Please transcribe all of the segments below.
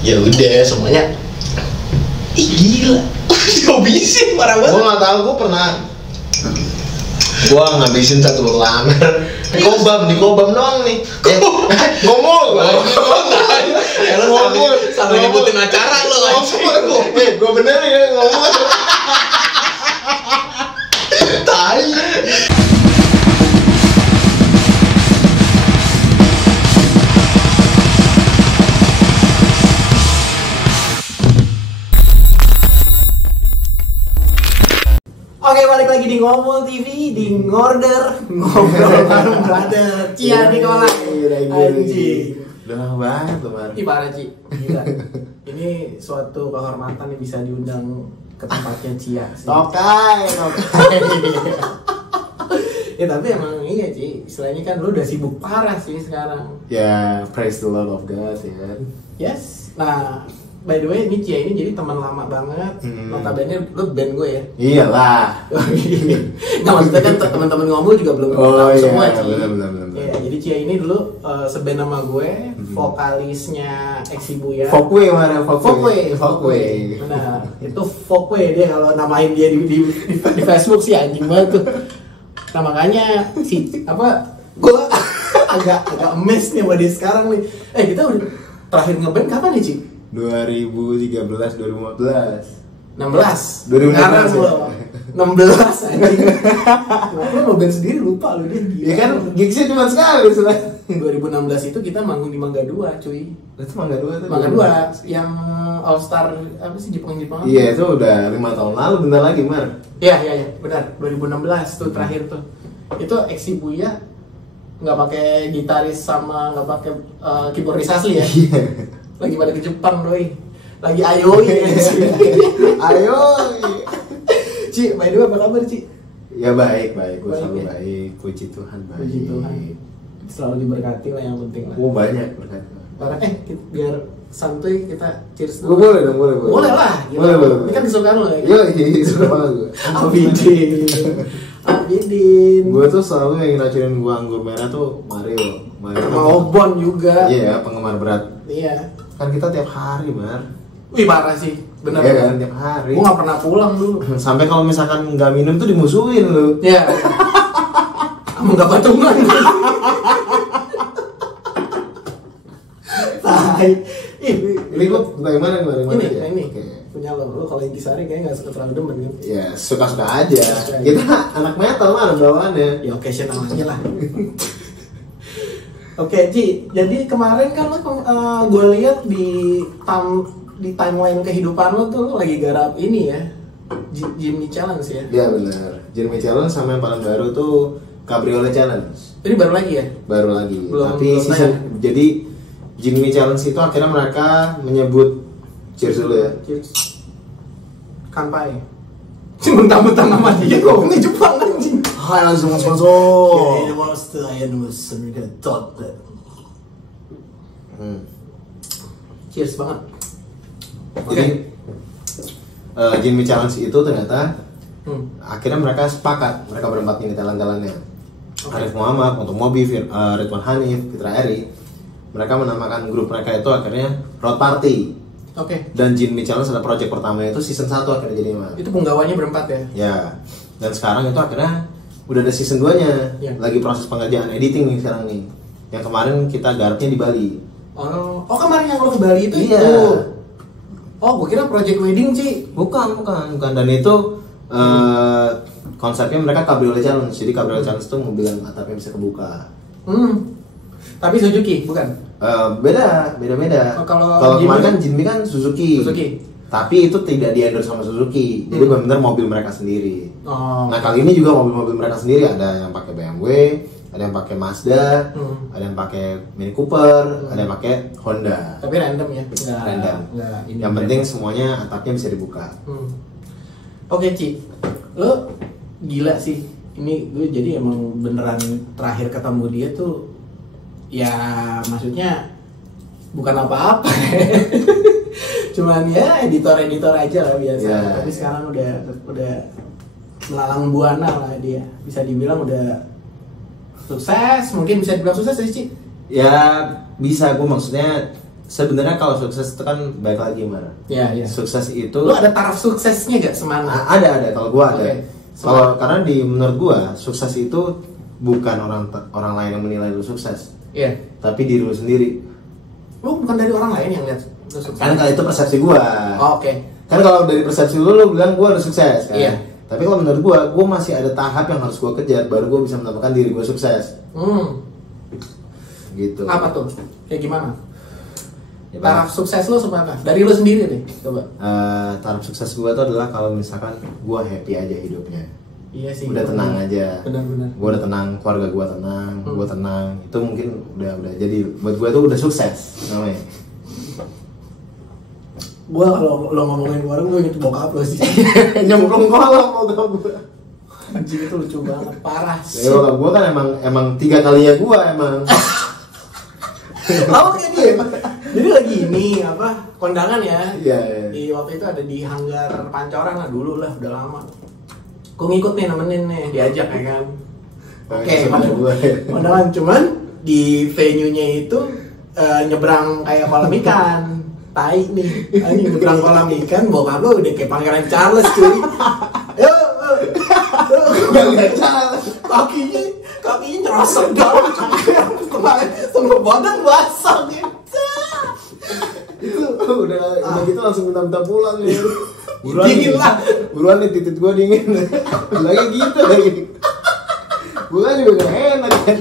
Ya udah semuanya. Ih gila. Habisin parah banget. Gua nggak tahu, gua pernah ngabisin satu lamer di kobam doang nih. Ngomong Sampai nyebutin acara lo anjing. Gua bener ya ngomong. Tai. Oke, balik lagi di Ngomol TV, di Ngorder, ngobrol bareng brother Cia Nikola. Anjing. Udah lama banget tuh, Mar. Ih parah Ci, gila. Ini suatu kehormatan yang bisa diundang ke tempatnya Cia sih. Tokai. Ya tapi emang iya Ci, istilahnya kan lu udah sibuk parah sih sekarang. Ya, praise the Lord of God ya kan. Yes. Nah, by the way, ini Cia ini jadi teman lama banget. Notabene lu band gue ya. Iyalah. Nah maksudnya kan teman-teman ngomong juga belum tahu semua Ci. Benar. Ya, jadi Cia ini dulu seband nama gue, vokalisnya Exibuya. Folkway mana? Folkway. Nah, itu Folkway dia kalau namain dia di Facebook sih anjing banget tuh. Nah makanya gue agak emes nih sama dia sekarang nih. Kita udah terakhir ngeband kapan nih Ci? 2013 2015. 16. 2016 Sekarang ya? lo 16 anjing. Kenapa lo band sendiri lupa lo dia gila. Ya kan gigsnya cuma sekali selain 2016 itu kita manggung di Mangga 2 cuy. itu Mangga 2 tuh. Mangga 2 yang All Star apa sih Jepang. Iya itu udah 5 tahun lalu, bentar lagi Mar. Iya benar 2016 tuh terakhir tuh. Itu Exibuya nggak pakai gitaris sama nggak pakai keyboardis asli ya. Lagi pada ke Jepang doi. Lagi ayoi. Ayo. Ci, by the way apa kabar Ci? Ya baik, gue Baik, selalu ya? baik, puji Tuhan baik. Puji Tuhan. Selalu diberkati lah yang penting lah. Oh banyak berkat. Parah, biar santuy kita cheers Gue dulu. boleh dong, boleh. Boleh lah. Gila. Boleh. Ini kan kesukaan lo ya. Iya, suka banget gue. Abidin. Gue tuh selalu yang ngiracunin gue anggur merah tuh Mario. Mau Bon juga. Iya, penggemar berat. Iya. Kan kita tiap hari, Mar. Wih parah sih, benar. Iya kan, tiap hari. Gue nggak pernah pulang dulu. Sampai kalau misalkan nggak minum tuh dimusuhin lu. Iya. Kamu nggak patungan. Tai. Ini gue bagaimana? Ini. Oke. Punya lo kalau Intisari kayaknya nggak suka terlalu demen kan? Ya suka-suka aja. Kita anak metal mah bawaannya. Ya occasion namanya lah. Oke Ji, jadi kemarin kan lo gue lihat di timeline kehidupan lo tuh lo lagi garap ini ya, Jimmy Challenge ya? Iya benar. Jimmy Challenge sama yang paling baru tuh Cabriolet Challenge. Ini baru lagi ya? Baru lagi. Belum season. Jadi Jimmy Challenge itu akhirnya mereka menyebut cheers dulu ya. Cheers. Kanpai. Mentang-mentang nama dia kok ngomongnya Jepang anjing. Hai langsung sponsor. It was the anniversary thought that. Cheers banget. Oke. Jimmy Challenge itu ternyata akhirnya mereka sepakat, mereka berempat ini talent-talentnya. Arif Muhammad, untuk Mobi, Ridwan Hanif, Fitra Eri. Mereka menamakan grup mereka itu akhirnya Road Party. Oke. Dan Jimmy Challenge ada project pertama itu season 1 akhirnya jadi Mas. Itu penggawanya berempat ya? Ya. Dan sekarang itu akhirnya udah ada season 2-nya. Ya. Lagi proses pengerjaan editing nih sekarang nih. Yang kemarin kita garapnya di Bali. Oh kemarin yang lo ke Bali itu? Iya. Itu. Oh, gue kira project wedding sih. Bukan. Dan itu konsepnya mereka Cabriolet Challenge. Jadi Cabriolet Challenge itu mobil yang atapnya bisa kebuka. Tapi Suzuki, bukan? Beda. Oh, kalau kemarin kan Jimmy kan Suzuki. Tapi itu tidak di-endorse sama Suzuki. Jadi benar-benar mobil mereka sendiri. Oh. Nah, kali ini juga mobil-mobil mereka sendiri, ada yang pakai BMW, ada yang pakai Mazda, ada yang pakai Mini Cooper, ada yang pakai Honda. Tapi random ya? Random. Yang penting semuanya atapnya bisa dibuka. Oke Ci, lo gila sih. Ini gue jadi emang beneran terakhir ketemu dia tuh, ya maksudnya bukan apa-apa. Cuman ya editor aja lah biasa. Yeah. Tapi sekarang udah melalang buana lah dia. Bisa dibilang udah sukses, mungkin bisa dibilang sukses sih Ci. Ya bisa, gue maksudnya sebenarnya kalau sukses itu kan baik lagi Mar. Iya. Sukses itu Lu ada taraf suksesnya gak semana? Ada kalau gua ada. Oke. Kalau karena menurut gua sukses itu bukan orang lain yang menilai lu sukses. Iya. Tapi diri lu sendiri. Lu bukan dari orang lain yang lihat lu sukses. Kan kalau itu persepsi gua. Oh, oke. Kan kalau dari persepsi lu bilang gua udah sukses kan. Iya. Tapi kalau menurut gua masih ada tahap yang harus gua kejar baru gua bisa menetapkan diri gua sukses. Gitu. Apa tuh? Kayak gimana? Ya, Taraf sukses lu seberapa? Dari lu sendiri nih, coba. Taraf sukses gua tuh adalah kalau misalkan gua happy aja hidupnya. Iya sih. Udah tenang aja. Benar-benar. Gua udah tenang, keluarga gua tenang, gua tenang. Itu mungkin udah jadi buat gua tuh udah sukses namanya. Gua kalau lo ngomongin keluarga gua inget bokap lo sih. Nyemplung kolam bokap gua. Anjing itu lucu banget, parah sih. Ya bokap gua kan emang 3 kalinya gua emang. Lama kayak dia. Jadi lagi ini kondangan ya. Iya. Di waktu itu ada di Hanggar Pancoran lah dulu lah, udah lama. Gue ngikut nih nemenin nih, diajak ya kan. Oke, kondangan cuman di venue-nya itu nyebrang kayak kolam ikan. Tai nih, ini nyebrang kolam ikan, bokap lo udah kayak Pangeran Charles cuy. Yo, kakinya nyerosot banget, semua badan basah gitu. Itu udah gitu langsung minta pulang nih. Dingin lah. Buruan nih titik gua dingin. Lagi gitu lagi. Gua juga gak enak kan.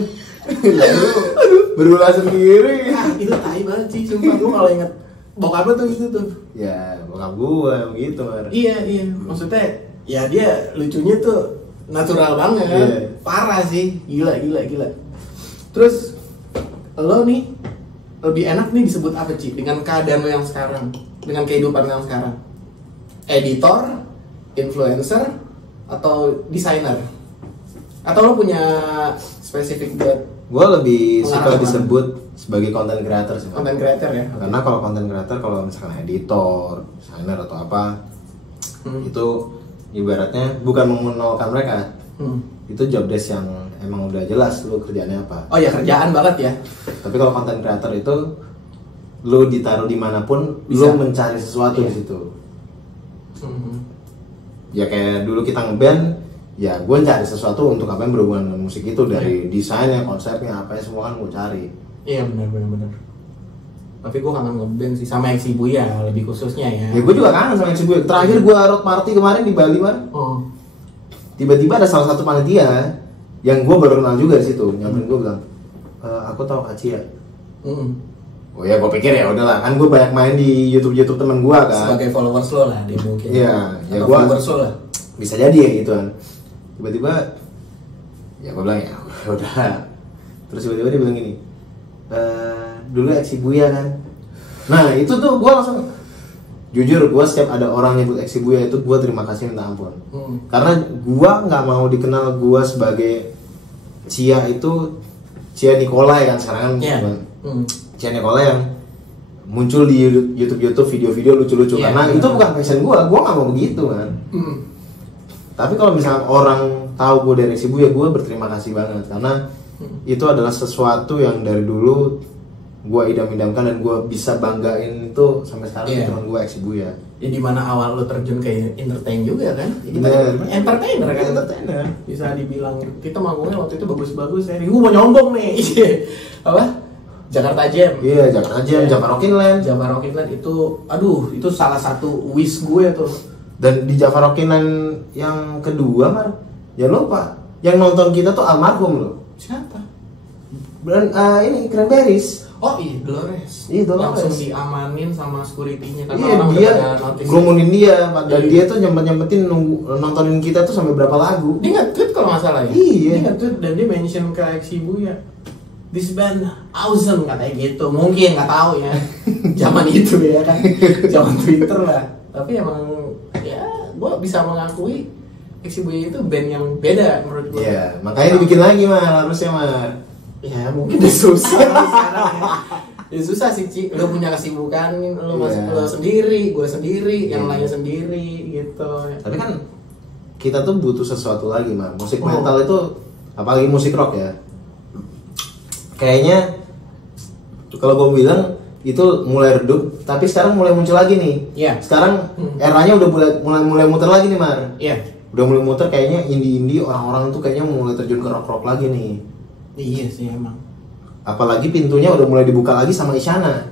Berulah sendiri. Itu tai banget sih, sumpah. Gua kalau inget bokap lo tuh itu tuh. Ya, bokap gua emang gitu Mar. Iya. Maksudnya ya dia lucunya tuh natural banget. Iya. Parah sih. Gila. Terus lo nih lebih enak nih disebut apa Ci? Dengan keadaan lo yang sekarang, dengan kehidupan lo yang sekarang. Editor, influencer, atau desainer? Atau lo punya spesifik buat? Gue lebih suka Pengalaman. disebut sebagai content creator sih. Content creator ya? Karena kalau content creator kalau misalkan editor, desainer atau apa, itu ibaratnya bukan mengenalkan mereka. Itu job desk yang emang udah jelas lu kerjaannya apa. Oh ya, kerjaan banget ya. Tapi kalau content creator itu lu ditaruh dimanapun, Bisa. lu mencari sesuatu Iya. di situ. Ya kayak dulu kita ngeband, ya gue cari sesuatu untuk apa yang berhubungan dengan musik itu, dari desainnya, konsepnya, apa semua kan gue cari. Iya benar. Tapi gue kangen ngeband sih sama Exi Buya lebih khususnya ya. Ya gue juga kangen sama gue. Terakhir gue road party kemarin di Bali man. Oh. Tiba-tiba ada salah satu panitia yang gue baru kenal juga di situ. Nyamperin gue bilang, aku tahu Kak Cia. Oh ya gue pikir ya udahlah, kan gue banyak main di YouTube temen gue kan. Sebagai followers lo lah dia mungkin. Iya, ya atau gue followers lo lah. bisa jadi ya gitu kan. Tiba-tiba ya gue bilang ya udah. Terus tiba-tiba dia bilang gini, dulu Exi Buya kan. Nah itu tuh gue langsung, jujur gue setiap ada orang nyebut Exi Buya itu gue terima kasih minta ampun. Karena gue nggak mau dikenal gue sebagai Cia itu Cia Nikolai kan sekarang kan. Yeah. Cia Nikolai yang muncul di YouTube video-video lucu-lucu. Yeah, karena itu bukan passion gue nggak mau begitu kan. Tapi kalau misalnya orang tahu gue dari Exi Buya, gue berterima kasih banget karena itu adalah sesuatu yang dari dulu gue idam-idamkan dan gue bisa banggain itu sampai sekarang. Yeah. Teman gue Exi Buya. Ya di mana awal lo terjun ke entertain juga kan? Ya, kita Bener. entertainer kan? Entertainer. Bisa dibilang kita manggungnya waktu itu bagus-bagus ya. Gue mau nyombong nih. Apa? Jakarta Jam. Iya, Jakarta Jam, Yeah. Java Rockin Land. Java Rockin Land itu, aduh, itu salah satu wish gue tuh. Dan di Java Rockin Land yang kedua, Mar, jangan lupa, yang nonton kita tuh almarhum loh. Siapa? Dan ini Cranberries. Oh iya, Dolores. Iya, Dolores. Langsung diamanin sama security-nya karena Iya, orang dia udah pada notice. ngumumin dia, dan Iya. dia tuh nyempetin nontonin kita tuh sampai berapa lagu. Dia nge-tweet kalau nggak salah ya. Iya. Dia nge-tweet dan dia mention ke Exi Buya. This band awesome katanya gitu. Mungkin nggak tahu ya. Zaman itu ya kan. Zaman Twitter lah. Tapi emang ya gue bisa mengakui Exi Buya itu band yang beda menurut gue. Iya, makanya dibikin lagi Mar, harusnya Mar. Ya mungkin udah susah nih sekarang ya. Ya susah sih Ci, lo punya kesibukan, lo masih Iya. lo sendiri, gue sendiri, yang Iya. lainnya sendiri gitu. Tapi kan kita tuh butuh sesuatu lagi Mar. Musik Oh. metal itu, apalagi musik rock ya, kayaknya kalau gue bilang itu mulai redup, tapi sekarang mulai muncul lagi nih. Iya. Sekarang eranya udah mulai muter lagi nih, Mar. Iya. Udah mulai muter kayaknya indie orang-orang tuh kayaknya mulai terjun ke rock lagi nih. Iya sih emang. Apalagi pintunya udah mulai dibuka lagi sama Isyana.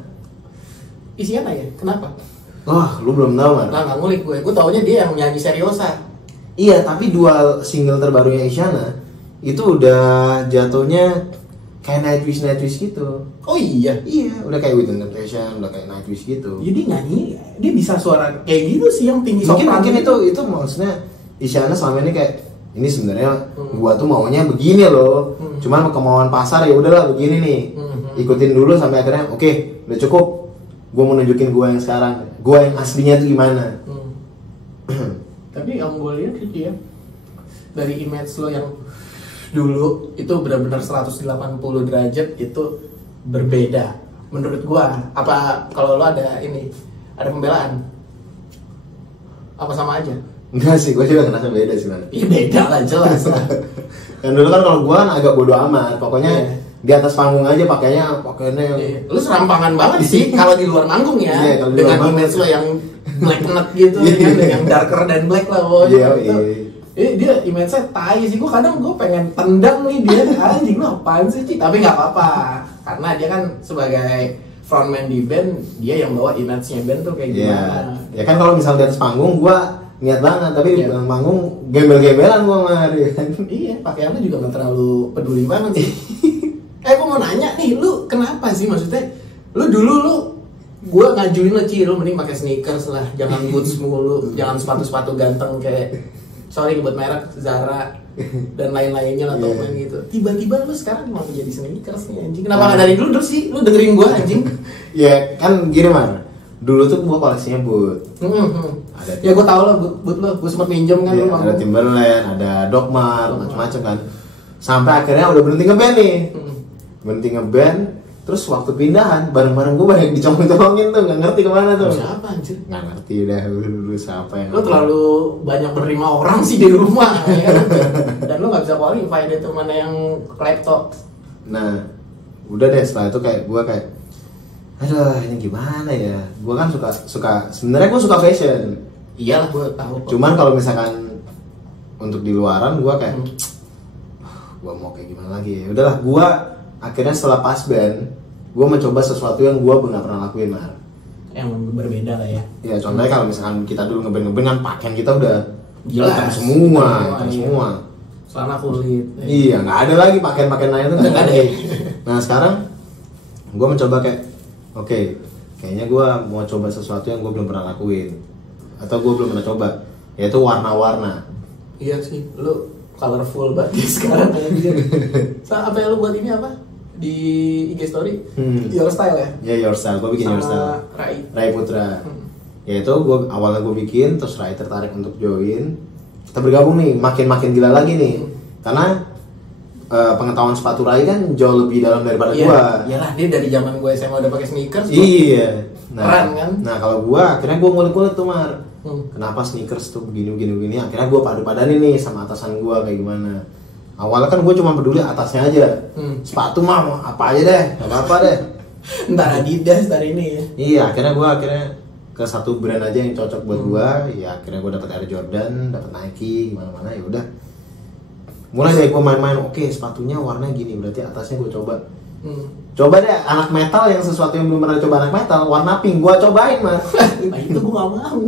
Isyana ya? Kenapa? Wah, lu belum tahu, Mar? Nah, nggak ngulik gue taunya dia yang nyanyi Seriosa. Iya, tapi dua single terbarunya Isyana itu udah jatuhnya kayak Nightwish gitu. Oh iya? Iya, udah kayak Within Temptation, udah kayak Nightwish gitu. Jadi nyanyi, dia bisa suara kayak gitu sih yang tinggi Mungkin itu maksudnya Isyana selama ini kayak ini sebenarnya gua tuh maunya begini loh. Cuman kemauan pasar ya udahlah begini nih. Ikutin dulu sampai akhirnya oke, udah cukup. Gua mau nunjukin gua yang sekarang. Gua yang aslinya tuh gimana. Tapi yang gue lihat itu ya, dari image lo yang dulu itu benar-benar 180 derajat itu berbeda menurut gua. Apa kalau lo ada pembelaan? Apa sama aja? Enggak sih, gua juga ngerasa beda sih, Man. Iya beda lah, jelas lah. Kan dulu kan kalau gua kan agak bodo amat, pokoknya di atas panggung aja pakainya yang lu serampangan banget sih kalau di luar manggung ya. Iya, kalau di dengan luar image lo yang black nut gitu kan, yang darker dan black lah pokoknya. Dia image-nya tai sih, gue kadang pengen tendang nih dia, anjing lu apaan sih Ci? Tapi nggak apa-apa, karena dia kan sebagai frontman di band, dia yang bawa image-nya band tuh kayak gimana. Ya kan kalau misalnya di atas panggung gue niat banget, tapi di belakang panggung gembel-gembelan gue mari kan. Iya, pakaian lu juga nggak terlalu peduli banget sih. Gue mau nanya nih, lu kenapa sih maksudnya? Lu gue ngajuin lo Ci, lu mending pakai sneakers lah, jangan boots mulu, jangan sepatu-sepatu ganteng kayak sorry buat merek Zara dan lain-lainnya lah teman gitu. Tiba-tiba lu sekarang mau jadi sneakers nih anjing. Kenapa nggak dari dulu sih? Lu dengerin gua anjing. Ya kan gini, Mar. Dulu tuh gua koleksinya boot. Ya gua tahu lah boot lo, gua sempat minjem kan. Ya, ada Timberland, ada Doc Mart, macam-macam kan. Sampai akhirnya udah berhenti ngeband nih. Berhenti ngeband. Terus waktu pindahan, bareng-bareng gue banyak dicomong-comongin tuh, nggak ngerti kemana tuh. Siapa anjir? Nggak ngerti udah dulu siapa yang. Lo terlalu banyak menerima orang sih di rumah, ya. Dan lo nggak bisa qualify deh tuh mana yang laptop. Nah, udah deh setelah itu kayak gue kayak, aduh ini gimana ya? Gue kan suka sebenarnya gue suka fashion. Iyalah gue tahu. Cuman kalau misalkan untuk di luaran gue kayak, gue mau kayak gimana lagi? Ya udahlah gue akhirnya setelah pas band gue mencoba sesuatu yang gue nggak pernah lakuin, Mar. Yang berbeda lah ya. Ya contohnya kalau misalkan kita dulu ngeband kan pakaian kita udah jelas semua. Celana kulit. Iya, nggak ada lagi pakaian lain tuh nggak ada. Nah sekarang gue mencoba kayak, oke, kayaknya gue mau coba sesuatu yang gue belum pernah lakuin atau gue belum pernah coba, yaitu warna-warna. Iya sih, lu colorful banget sekarang aja. Apa yang lu buat ini apa? Di IG story, Your Style ya? Ya Your Style, gue bikin Your Style. Rai Putra. Ya itu awalnya gue bikin, terus Rai tertarik untuk join. Kita bergabung nih, makin gila lagi nih. Karena pengetahuan sepatu Rai kan jauh lebih dalam daripada gue. Iyalah, dia dari zaman gue SMA udah pakai sneakers. Iya. Keren kan? Nah kalau gue, akhirnya gue ngulik-ngulik tuh, Mar. Kenapa sneakers tuh begini. Akhirnya gue padu-padanin nih sama atasan gue kayak gimana. Awalnya kan gue cuma peduli atasnya aja. Sepatu mah apa aja deh, gak apa-apa deh. Ntar Adidas, ntar ini ya. Iya, akhirnya ke satu brand aja yang cocok buat gue. Ya akhirnya gue dapet Air Jordan, dapet Nike, gimana-mana ya udah. Mulai dari gue main-main, oke sepatunya warnanya gini, berarti atasnya gue coba. Coba deh anak metal yang sesuatu yang belum pernah coba anak metal, warna pink gue cobain, Mas. Nah itu gue gak mau.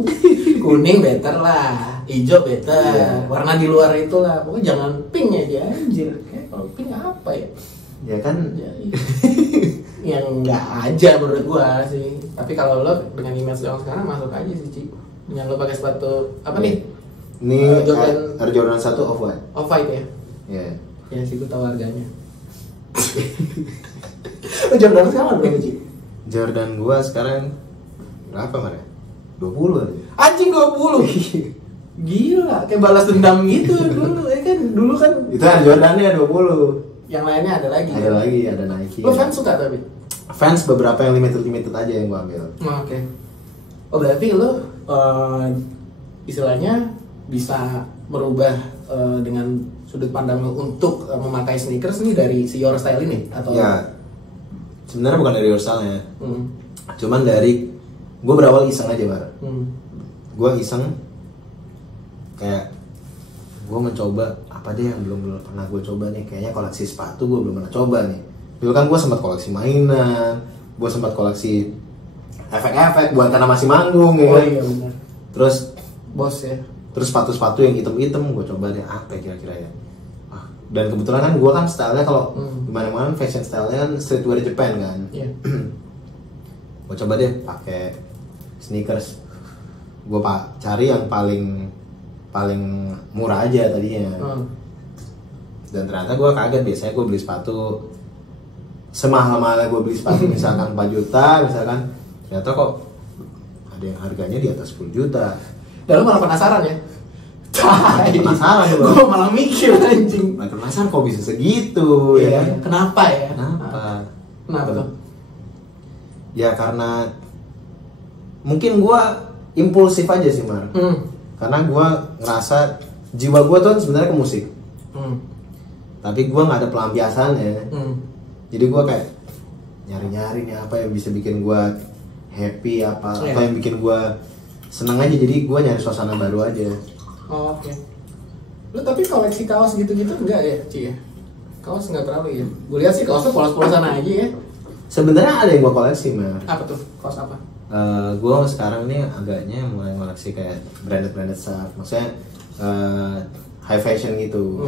Kuning better lah, hijau better, warna di luar itu lah. Pokoknya jangan pink aja anjir. Kalau pink apa ya? Ya kan yang nggak aja menurut gue sih. Tapi kalau lo dengan image yang sekarang masuk aja sih, Ci. Dengan lo pakai sepatu apa nih? Ini Air Jordan 1 Off-White. Off-White ya? Iya. Ya sih gue tahu harganya. Jordan sekarang berapa, Ci? Jordan gua sekarang berapa, Mar? 20 aja. Anjing 20. Gila, kayak balas dendam gitu dulu. Dulu kan itu Air Jordannya 20. Yang lainnya ada lagi. Ada Nike. Lo fans suka tapi? Fans beberapa yang limited aja yang gua ambil. Oke. Oh berarti lo istilahnya bisa merubah dengan sudut pandang lo untuk memakai sneakers nih dari si Your Style ini atau? Ya, sebenarnya bukan dari Your Style-nya. Cuman dari gue berawal iseng aja Mar. Gue iseng kayak gue mencoba apa deh yang belum pernah gue coba nih. Kayaknya koleksi sepatu gue belum pernah coba nih. Dulu kan gue sempat koleksi mainan, gue sempat koleksi efek-efek buat karena masih manggung ya. Iya benar. Terus Bos ya. terus sepatu-sepatu yang hitam-hitam gue coba deh apa ya kira-kira ya. Dan kebetulan kan gue kan stylenya kalau gimana-mana fashion stylenya kan streetwear Japan kan. Iya. Gue coba deh pakai sneakers. Gue cari yang paling murah aja tadinya. Dan ternyata gue kaget, biasanya gue beli sepatu semahal-mahalnya gue beli sepatu misalkan 4 juta misalkan, ternyata kok ada yang harganya di atas 10 juta. Dan lu malah penasaran ya? Penasaran gue. Gue malah mikir anjing. Penasaran kok bisa segitu ya? Kenapa ya? Kenapa tuh? Ya karena mungkin gue impulsif aja sih Mar. Karena gue ngerasa jiwa gue tuh sebenarnya ke musik. Tapi gue nggak ada pelampiasannya. Jadi gue kayak nyari-nyari nih apa yang bisa bikin gue happy, apa yang bikin gue seneng aja. Jadi gue nyari suasana baru aja. Oh, oke. Lu tapi koleksi kaos gitu-gitu enggak ya, Ci ya? Kaos nggak terlalu ya? Gue lihat sih kaosnya polos-polosan aja ya. Sebenarnya ada yang gue koleksi Mar. Apa tuh? Kaos apa? Gue sekarang nih agaknya mulai koleksi kayak branded stuff. Maksudnya high fashion gitu.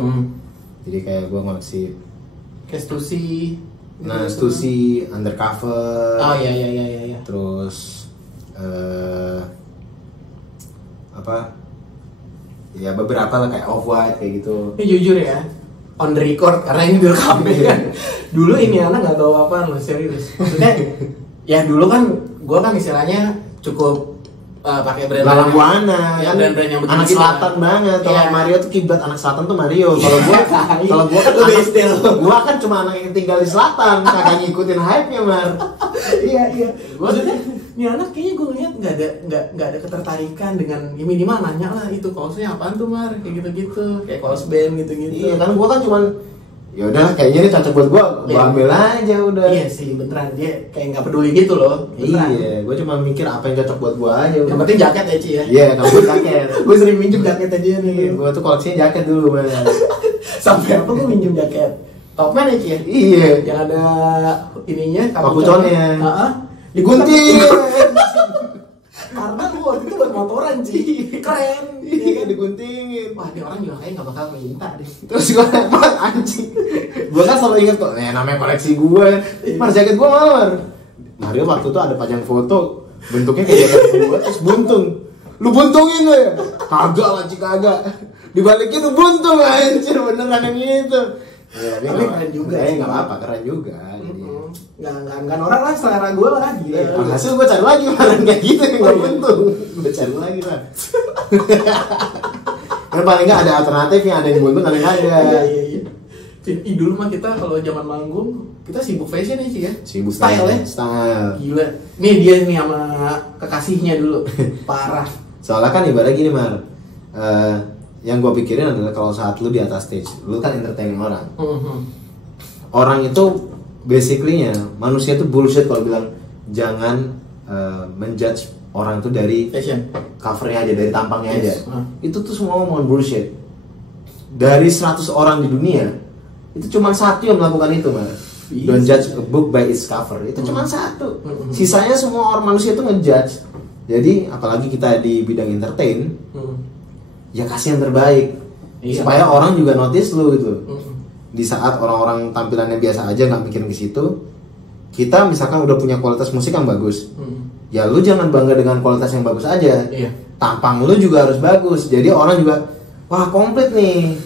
Jadi kayak gue koleksi kayak Stussy. Nah, Stussy, Undercover. Oh iya. Terus apa? Ya beberapa lah kayak Off-White kayak gitu. Ini jujur ya, on the record karena ini direkam kan. Dulu ini anak nggak tahu apaan loh, serius. Maksudnya ya dulu kan gue kan istilahnya cukup pakai brand Lalang Buana ya, kan brand yang anak begitu selatan banget. Kalau Iya. Mario tuh kiblat anak selatan tuh Mario. Kalau gua kan Lebih istilah. gua kan cuma anak yang tinggal di selatan, kagak ngikutin hype-nya Mar. Iya. Maksudnya ini anak kayaknya gue ngeliat nggak ada ketertarikan dengan minimal nanya lah itu kaosnya apaan tuh Mar, kayak gitu kayak kaos band gitu. Iya kan gua kan cuman ya udah kayaknya ini cocok buat gua ambil aja udah. Iya sih beneran, dia kayak nggak peduli gitu loh. Beneran. Iya, gua cuma mikir apa yang cocok buat gua aja. Yang penting jaket ya Ci ya. Iya, kalau jaket. Gue sering minjem jaket aja nih. Gua tuh koleksinya jaket dulu Mar. Sampai apa gue minjem jaket Topman ya Ci ya. Iya. Yang ada ininya Kapuconnya. Digunting. Karena lu waktu itu buat motoran Ci. Keren. Iya, diguntingin. Wah, dia orang juga kayaknya nggak bakal minta deh. Terus gue buat anjing. Gue kan selalu ingat kok, namanya koleksi gue. Mar jaket gue Mar. Mario waktu itu ada pajang foto bentuknya kayak jaket gue terus buntung. Lu buntungin lo ya? Kagak lah Ci, kagak. Dibalikin tuh buntung anjir, beneran yang itu. Ya, tapi keren juga sih. sih. Enggak apa-apa, keren juga. Jadi Nggak orang lah, selera gue lah gila. hasil gue cari lagi barang kayak gitu yang gak buntung. Gue cari lagi lah. Kan paling nggak ada alternatifnya, ada yang buntung, ada yang ada. Iya. Dulu mah kita kalau zaman manggung kita sibuk fashion ya sih ya. Sibuk style ya. Style. Gila. Nih dia nih sama kekasihnya dulu. Parah. Soalnya kan ibarat gini Mar. Yang gue pikirin adalah kalau saat lu di atas stage, lu kan entertain orang. Orang itu basically-nya manusia itu bullshit kalau bilang jangan menjudge orang itu dari Fashion. covernya aja, dari tampangnya aja. Yes. Itu tuh semua omongan bullshit. Dari 100 orang di dunia, itu cuma satu yang melakukan itu Mar. Don't judge a book by its cover. Itu cuma satu. Sisanya semua orang manusia itu ngejudge. Jadi apalagi kita di bidang entertain, ya kasih yang terbaik. Iya. Supaya orang juga notice lu gitu. Di saat orang-orang tampilannya biasa aja nggak mikirin ke situ, kita misalkan udah punya kualitas musik yang bagus, ya lu jangan bangga dengan kualitas yang bagus aja. Iya. Tampang lu juga harus bagus. Jadi orang juga wah komplit nih.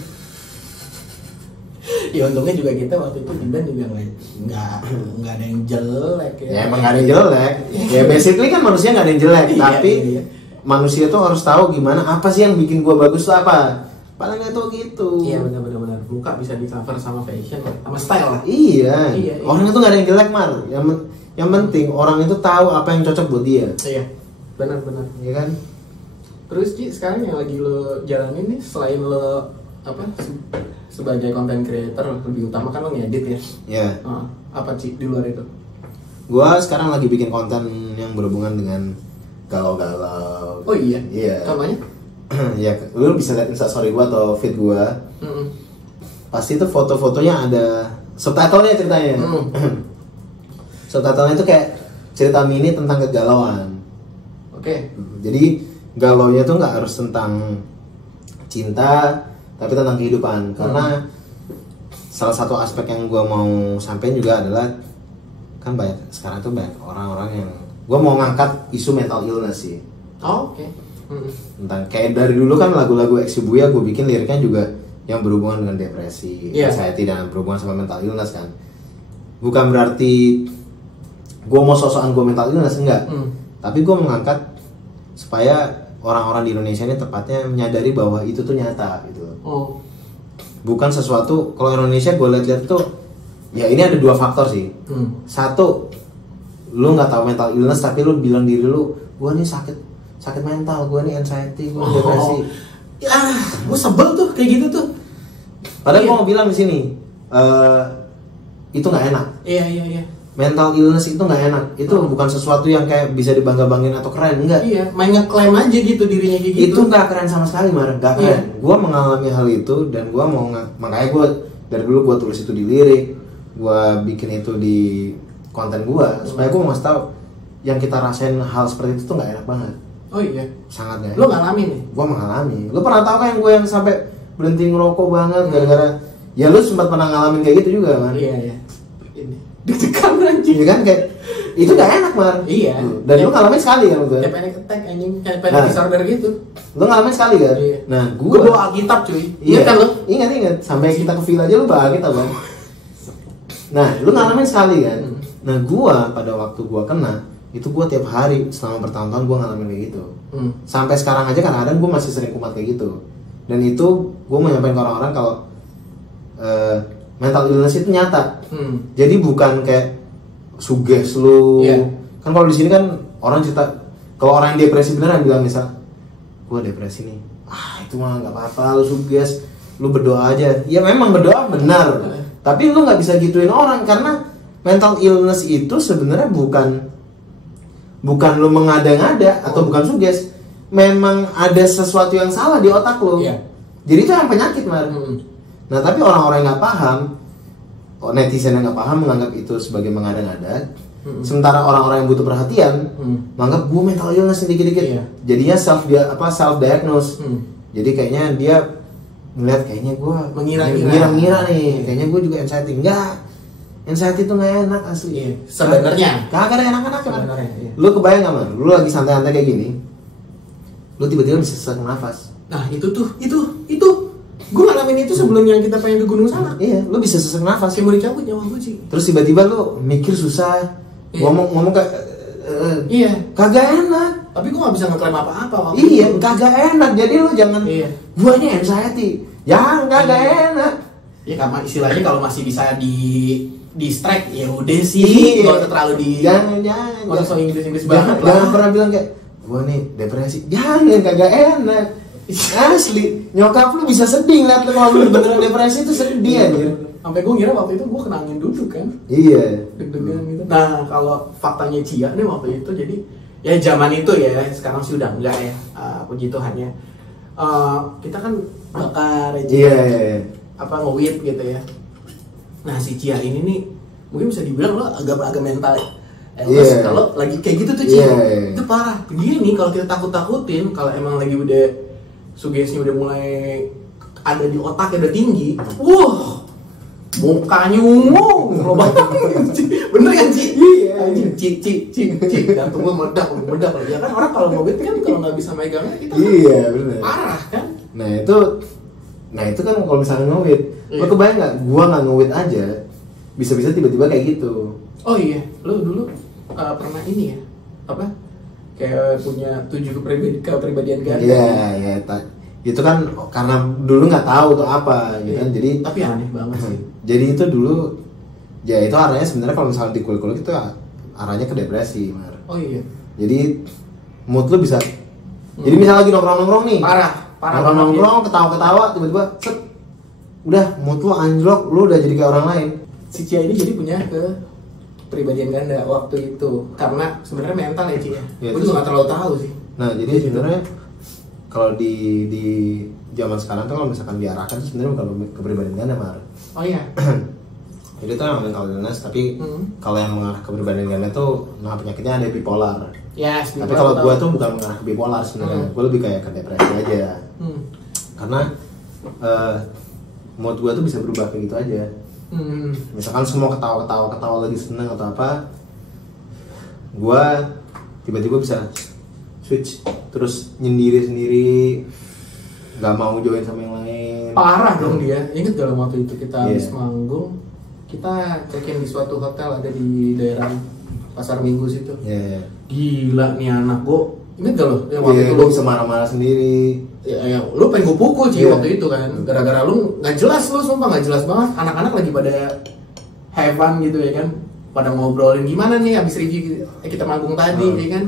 Ya untungnya juga kita waktu itu di band juga nggak ada yang jelek ya. Ya emang nggak ada yang jelek. Ya basically kan manusia nggak ada yang jelek, Iya, tapi iya. manusia tuh harus tahu gimana apa sih yang bikin gua bagus tuh apa. Paling nggak tahu gitu. Iya benar. Muka bisa di cover sama fashion, sama style lah. Iya. Iya. Orang itu nggak ada yang jelek Mar. Yang penting orang itu tahu apa yang cocok buat dia. Iya. Benar. Iya kan? Terus Ci, sekarang yang lagi lo jalanin nih selain lo sebagai content creator, lebih utama kan lo ngedit ya. Ya. Apa Ci di luar itu? Gua sekarang lagi bikin konten yang berhubungan dengan galau-galau. Oh iya. Iya. Contohnya? Ya, lu bisa lihat Instastory gua atau feed gua. Pasti itu foto-fotonya ada subtitlenya ceritanya. Subtitlenya itu kayak cerita mini tentang kegalauan. Oke. Jadi galaunya tuh nggak harus tentang cinta, tapi tentang kehidupan. Karena salah satu aspek yang gua mau sampaikan juga adalah kan banyak sekarang tuh banyak orang-orang yang gua mau ngangkat isu mental illness sih. Oh, oke. Tentang kayak dari dulu kan lagu-lagu Ex Shibuya gue bikin liriknya juga yang berhubungan dengan depresi, anxiety dan berhubungan sama mental illness kan. Bukan berarti gue mau sosokan gue mental illness, enggak. Tapi gue mengangkat supaya orang-orang di Indonesia ini tepatnya menyadari bahwa itu tuh nyata gitu. Bukan sesuatu, kalau Indonesia gue lihat-lihat tuh ya ini ada dua faktor sih. Satu, lu nggak tahu mental illness tapi lu bilang diri lu gue nih sakit mental, gue nih anxiety, gue depresi. Ya, gue sebel tuh kayak gitu tuh. Padahal gue mau bilang di sini, itu nggak enak. Iya. Mental illness itu nggak enak. Itu bukan sesuatu yang kayak bisa dibangga-banggain atau keren, enggak. Iya, main ngeklaim aja gitu dirinya kayak gitu. Itu nggak keren sama sekali, Mar. Nggak keren. Gue mengalami hal itu dan gue mau makanya gue dari dulu gue tulis itu di lirik, gue bikin itu di konten gue supaya gue mau ngasih tahu yang kita rasain hal seperti itu tuh nggak enak banget. Oh iya. Sangat gak enak. Lo ngalamin nih? Gue mengalami. Lo pernah tahu kan gue yang sampai berhenti ngerokok banget gara-gara ya lo sempat pernah ngalamin kayak gitu juga kan? Iya. Ini deg-degan anjing. Iya kan kayak itu gak enak, Mar. Iya. Dan lo ngalamin sekali kan gue? Kayak panic attack anjing, kayak panic disorder gitu. Lo ngalamin sekali kan? Iya. Nah, gue bawa Alkitab cuy. Iya kan lo? Ingat. Sampai kita ke villa aja lo bawa Alkitab kan? Nah, lo ngalamin sekali kan? Nah, gue pada waktu gue kena itu gue tiap hari selama bertahun-tahun gue ngalamin kayak gitu. Sampai sekarang aja kadang-kadang gue masih sering kumat kayak gitu. Dan itu gue mau nyampein ke orang-orang kalau mental illness itu nyata. Jadi bukan kayak suges lu. Kan kalau di sini kan orang cerita kalau orang yang depresi beneran bilang misal gue depresi nih, itu mah nggak apa-apa, lu suges, lu berdoa aja. Ya memang berdoa benar, tapi lu nggak bisa gituin orang karena mental illness itu sebenarnya bukan lu mengada-ngada atau bukan suges, memang ada sesuatu yang salah di otak lu. Jadi itu yang penyakit, Mar. Nah tapi orang-orang yang nggak paham, netizen yang nggak paham menganggap itu sebagai mengada-ngada. Sementara orang-orang yang butuh perhatian menganggap gue mental illness dikit-dikit. Jadinya self diagnose. Jadi kayaknya dia melihat kayaknya gue mengira-ngira nih, kayaknya gue juga anxiety. Enggak. Anxiety itu nggak enak asli. Sebenarnya kagak ada enak-enak kan. Lu kebayang nggak, Man? Lu lagi santai-santai kayak gini, lu tiba-tiba bisa sesak nafas. Nah itu gue ngalamin itu sebelum yang kita pengen ke gunung sana. Iya, lu bisa sesak nafas. Kayak mau dicabut nyawa gue sih. Terus tiba-tiba lu mikir susah, ngomong kayak kagak enak. Tapi gue nggak bisa ngeklaim apa-apa. Iya, kagak enak. Jadi lu jangan gua ini anxiety. Ya kagak enak. Ya karena istilahnya kalau masih bisa distract ya udah sih, nggak terlalu jangan so Inggris banget lah. Jangan pernah bilang kayak gua nih depresi, jangan, kagak enak. Asli, nyokap lu bisa sedih liat lu kalau lu beneran depresi itu sedih anjir. Sampai gue ngira waktu itu gue kena angin duduk kan. Iya. Deg-degan gitu. Nah kalau faktanya Cia nih waktu itu, jadi ya zaman itu ya, sekarang sih udah enggak ya, puji Tuhan ya. Kita kan bakar Iya. apa nge-weed gitu ya. Nah si Cia ini nih mungkin bisa dibilang lo agak mental kalau lagi kayak gitu tuh Cia itu parah. Begini kalau kita takut-takutin, kalau emang lagi udah sugesnya udah mulai ada di otaknya udah tinggi, mukanya ungu, bener kan Ci? Iya. Ci, jantung lu meledak. Ya kan orang kalau nge-weed kan kalau nggak bisa megangnya kita bener. Parah kan? Nah itu kan kalau misalnya nge-weed, lo kebayang nggak? Gua nggak nge-weed aja, bisa-bisa tiba-tiba kayak gitu. Oh iya, lo dulu pernah ini ya, apa? Kayak punya 7 kepribadian ganda. Iya. Itu kan karena dulu nggak tahu tuh apa, gitu kan. Jadi tapi aneh banget sih. Jadi itu dulu, ya itu arahnya sebenarnya kalau misalnya dikulik-kulik itu arahnya ke depresi, Mar. Oh iya. Jadi mood lu bisa. Jadi misalnya lagi nongkrong-nongkrong nih. Parah. Nongkrong, ketawa-ketawa, tiba-tiba set. Udah, mood lu anjlok, lu udah jadi kayak orang lain. Si Cia ini jadi punya kepribadian ganda waktu itu karena sebenarnya mental ya Ci ya. Ya, Gue juga nggak terlalu tahu sih. Nah jadi sebenarnya kalau di zaman sekarang tuh kalau misalkan diarahkan tuh sebenarnya bukan kepribadian ganda Mar. Oh iya. Jadi itu yang mental illness, tapi kalau yang mengarah ke kepribadian ganda tuh nama penyakitnya ada bipolar. Yes, Tapi kalau gue tuh bukan mengarah ke bipolar sebenarnya, gue lebih kayak ke depresi aja. Karena mood gue tuh bisa berubah kayak gitu aja. Misalkan semua ketawa lagi seneng atau apa, gue tiba-tiba bisa switch terus nyendiri sendiri, nggak mau join sama yang lain. Parah dong dia. Ingat dalam waktu itu kita habis Yeah. manggung, kita check-in di suatu hotel ada di daerah Pasar Minggu situ. Yeah. Gila nih anak gue. Ingat gak lo yang waktu Iya, itu gue bisa marah-marah sendiri. ya, lu pengen gue pukul Ci Iya. waktu itu kan. Gara-gara lu nggak jelas, lu sumpah nggak jelas banget. Anak-anak lagi pada have fun gitu ya kan. Pada ngobrolin gimana nih abis review kita manggung tadi ya kan.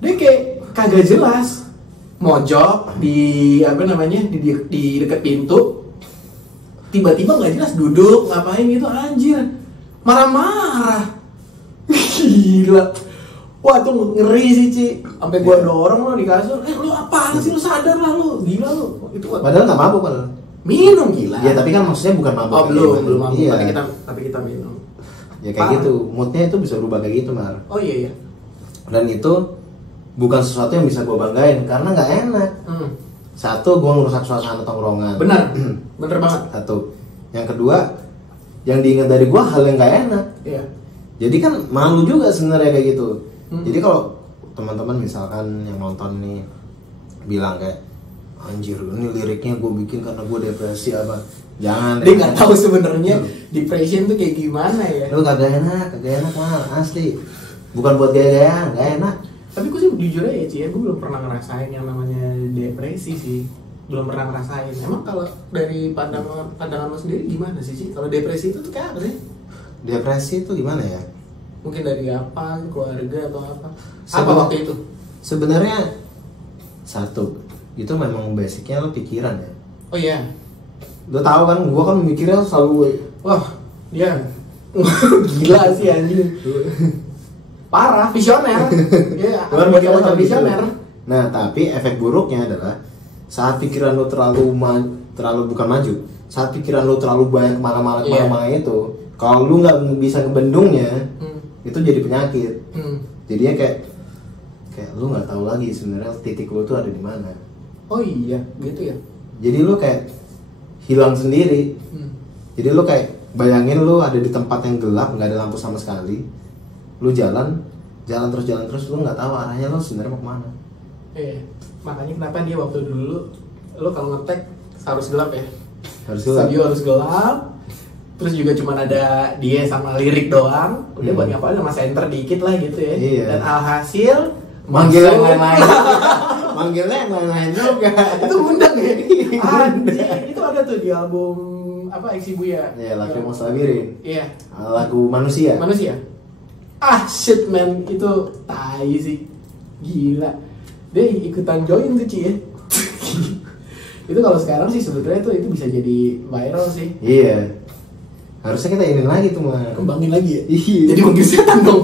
Dia kayak kagak jelas. Mojok di apa namanya di dekat pintu. Tiba-tiba nggak jelas duduk ngapain gitu anjir. Marah-marah. Gila. Wah tuh ngeri sih Ci. Sampai gua dorong lo di kasur. Lu apaan sih, lu sadar lah lu. Gila lu. Itu Padahal nggak mabuk kan? minum gila. Ya tapi kan maksudnya bukan mabuk. Oh belum mabuk. Iya. Tapi kita minum. Ya kayak gitu. Moodnya itu bisa berubah kayak gitu Mar. Oh iya. Dan itu bukan sesuatu yang bisa gue banggain karena nggak enak. Satu, gue ngerusak suasana tongkrongan. Benar. Bener banget. Satu. Yang kedua, yang diingat dari gue hal yang nggak enak. Iya. Jadi kan malu juga sebenarnya kayak gitu. Jadi kalau teman-teman misalkan yang nonton nih bilang kayak anjir ini liriknya gue bikin karena gue depresi apa, jangan. Dia nggak tahu sebenarnya depression tuh kayak gimana ya. Lu kagak enak Mal, asli. Bukan buat gaya-gayaan, nggak enak. Tapi gue sih jujur aja Ci, gue belum pernah ngerasain yang namanya depresi sih. Belum pernah ngerasain. Emang kalau dari pandangan lo sendiri gimana sih Ci? Kalau depresi itu tuh kayak apa sih? Depresi itu gimana ya? Mungkin dari apa, keluarga atau apa? Apa Seben- waktu itu? Sebenarnya satu, itu memang basicnya lo pikiran ya. Oh iya. Lo tahu kan, gua kan mikirnya selalu Wah, dia gila sih anjing. Parah, visioner. Iya, Luar bagi biasa macam gitu. visioner. Nah, tapi efek buruknya adalah saat pikiran lo terlalu bukan maju, saat pikiran lo terlalu banyak kemana-mana itu, kalau lo nggak bisa ngebendungnya, itu jadi penyakit. Jadinya kayak lo nggak tahu lagi sebenarnya titik lo tuh ada di mana. Oh iya, gitu ya. Jadi lo kayak hilang sendiri. Jadi lo kayak bayangin lo ada di tempat yang gelap, nggak ada lampu sama sekali. Lo jalan terus lo nggak tahu arahnya lo sebenarnya mau kemana. Iya. Makanya kenapa dia waktu dulu lo kalau ngetek harus gelap ya. Harus gelap. Studio harus gelap. Terus juga cuma ada dia sama lirik doang. Udah buat ngapain sama center dikit lah gitu ya. Iya. Dan alhasil Manggil yang masuk. lain-lain. Manggilnya yang lain-lain juga. Itu undang ya. Anjir, itu ada tuh di album apa Eksibuya. Ya, Laki Mau Sabirin. Iya. Lagu Manusia. Manusia. Ah shit man, itu tai sih. Gila. Dia ikutan join tuh Ci ya. Itu kalau sekarang sih sebetulnya tuh itu bisa jadi viral sih. Iya. Harusnya kita ingin lagi tuh mah. Kembangin lagi ya. Iya. Jadi manggil setan dong.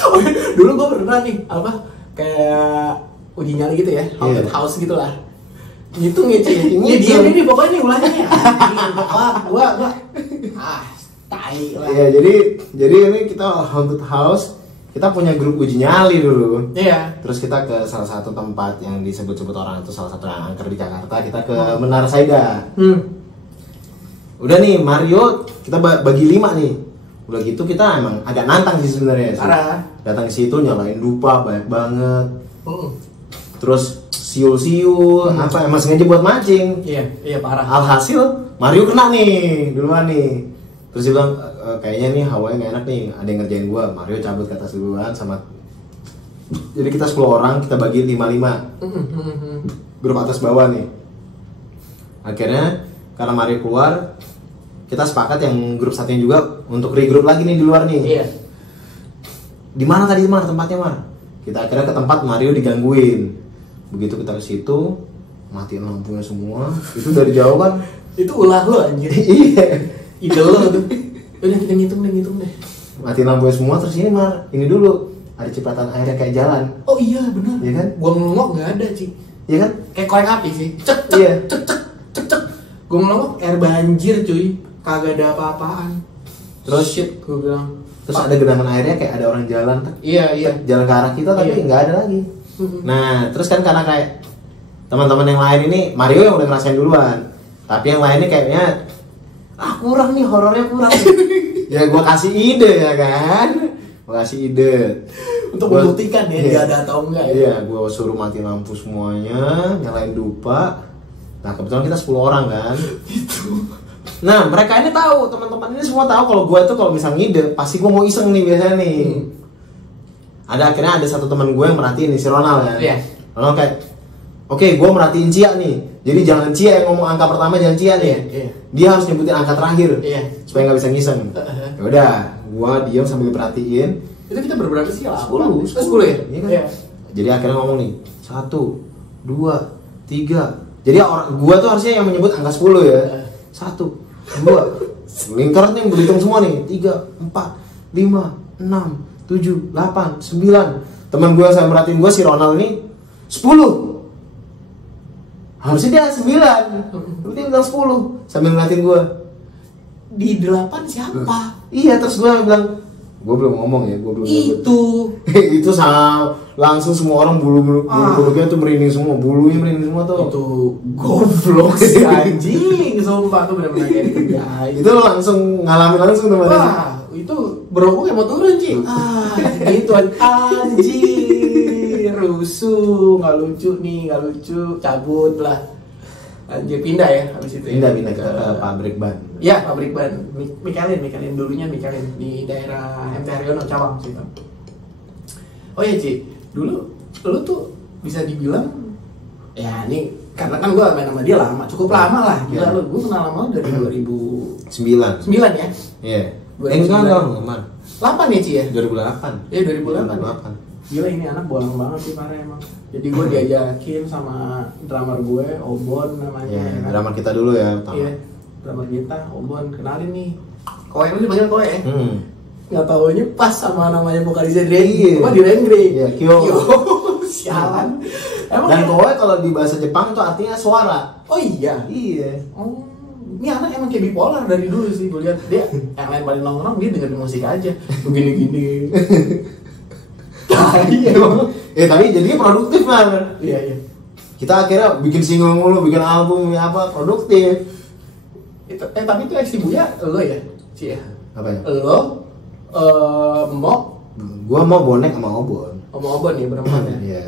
Oh, dulu gue pernah nih apa kayak uji nyali gitu ya, haunted house gitu lah. Ngitung ya Ci. Ini dia pokoknya nih ulahnya. Gua tai lah. Iya, jadi ini kita haunted house. Kita punya grup uji nyali dulu. Iya. Terus kita ke salah satu tempat yang disebut-sebut orang itu salah satu yang angker di Jakarta. Kita ke Menara Saida. Udah nih Mario, kita bagi 5 nih. Udah gitu kita emang agak nantang sih sebenarnya. Parah. Datang ke situ nyalain dupa banyak banget. Terus siul-siul, apa emang sengaja buat mancing. Iya parah. Alhasil Mario kena nih duluan nih. Terus dia bilang kayaknya nih hawanya gak enak nih, ada yang ngerjain gua. Mario cabut ke atas duluan sama. Jadi kita 10 orang, kita bagi 5-5. Grup atas bawah nih. Akhirnya karena Mario keluar, kita sepakat yang grup satunya juga untuk regroup lagi nih di luar nih. Iya. Di mana tadi Mar tempatnya Mar? Kita akhirnya ke tempat Mario digangguin. Begitu kita ke situ, matiin lampunya semua. Itu dari jauh kan? Itu ulah lo anjir. Iya. Idol lo tuh. Udah kita ngitung deh. Mati lampu semua, terus ini ini dulu ada cipratan airnya kayak jalan. Oh iya benar. Iya kan? Gua ngelongok nggak ada Ci. Iya kan? Kayak korek api sih. Cek. Gua ngelongok air banjir cuy. Kagak ada apa-apaan. Terus shit gua bilang. Terus ada genangan airnya kayak ada orang jalan. Iya. Jalan ke arah kita tapi nggak ada lagi. Nah terus kan karena kayak teman-teman yang lain ini Mario yang udah ngerasain duluan, tapi yang lainnya kayaknya kurang nih, horornya kurang. Ya gue kasih ide ya kan, gue kasih ide untuk membuktikan ya dia ada atau enggak ya. Iya, gue suruh mati lampu semuanya, nyalain dupa. Nah kebetulan kita 10 orang kan. Gitu. Nah mereka ini tahu, teman-teman ini semua tahu kalau gue tuh kalau misal ngide pasti gue mau iseng nih biasanya nih. Akhirnya ada satu teman gue yang merhatiin nih, si Ronald kan. Iya. Ronald kayak, oke, gue merhatiin Cia nih. Jadi jangan Cia yang ngomong angka pertama, jangan Cia nih. Iya. Dia harus nyebutin angka terakhir. Iya. Supaya nggak bisa ngiseng. Ya udah, gue diam sambil perhatiin. Itu kita berberapa sih? 10 ya? Iya kan? Iya. Jadi akhirnya ngomong nih, 1, 2, 3. Jadi gue tuh harusnya yang menyebut angka 10 ya. 1, 2. Lingkaran nih berhitung semua nih. 3, 4, 5, 6, 7, 8, 9. Teman gue saya merhatiin gue si Ronald ini 10. Harusnya dia 9. Tapi dia bilang 10 sambil ngeliatin gue. Di 8 siapa? Iya, terus gue bilang, gue belum ngomong ya, gue belum itu itu sama langsung semua orang bulu-bulunya tuh merinding semua, bulunya merinding semua tuh. Itu goblok sih anjing, sumpah tuh benar-benar kayak dikerjain. Itu langsung ngalamin langsung teman. Wah, itu bro gue mau turun Ci. Gitu anjir, rusuh, nggak lucu, cabut lah. Anjir, pindah ya habis itu. Pindah ke pabrik ban. Ya, pabrik ban. Michelin dulunya Michelin di daerah MT Haryono Cawang situ. Oh ya Ci, dulu lu tuh bisa dibilang ya ini karena kan gua main sama dia lama, cukup lama lah. Gila lu, gua kenal sama lu dari 2009 ya? Iya. 2009. 8 ya Ci ya? 2008. Iya 2008. Gila ini anak bolang banget sih parah emang. Jadi gue diajakin sama drummer gue, Obon namanya. Iya, kan? drummer kita dulu ya pertama. Iya, drummer kita, Obon, kenalin nih. Koe lu dipanggil Koe ya? Nggak taunya pas sama namanya vokalisnya Dre. Iya. Apa di Rengre? Iya, Kyo. Sialan. Emang Dan ya? Koe kalau di bahasa Jepang tuh artinya suara. Oh iya. Iya. Oh, ini anak emang kayak bipolar dari dulu sih. Gue lihat dia yang lain paling nongkrong dia dengerin musik aja. Begini-gini. Tapi jadinya produktif kan. Iya. Kita akhirnya bikin single mulu, bikin album ya apa, produktif. Tapi itu Shibuya lo ya? Ci ya? Apa ya? Lo mau Gua mau bonek sama Obon. Obon ya berempat ya? Iya.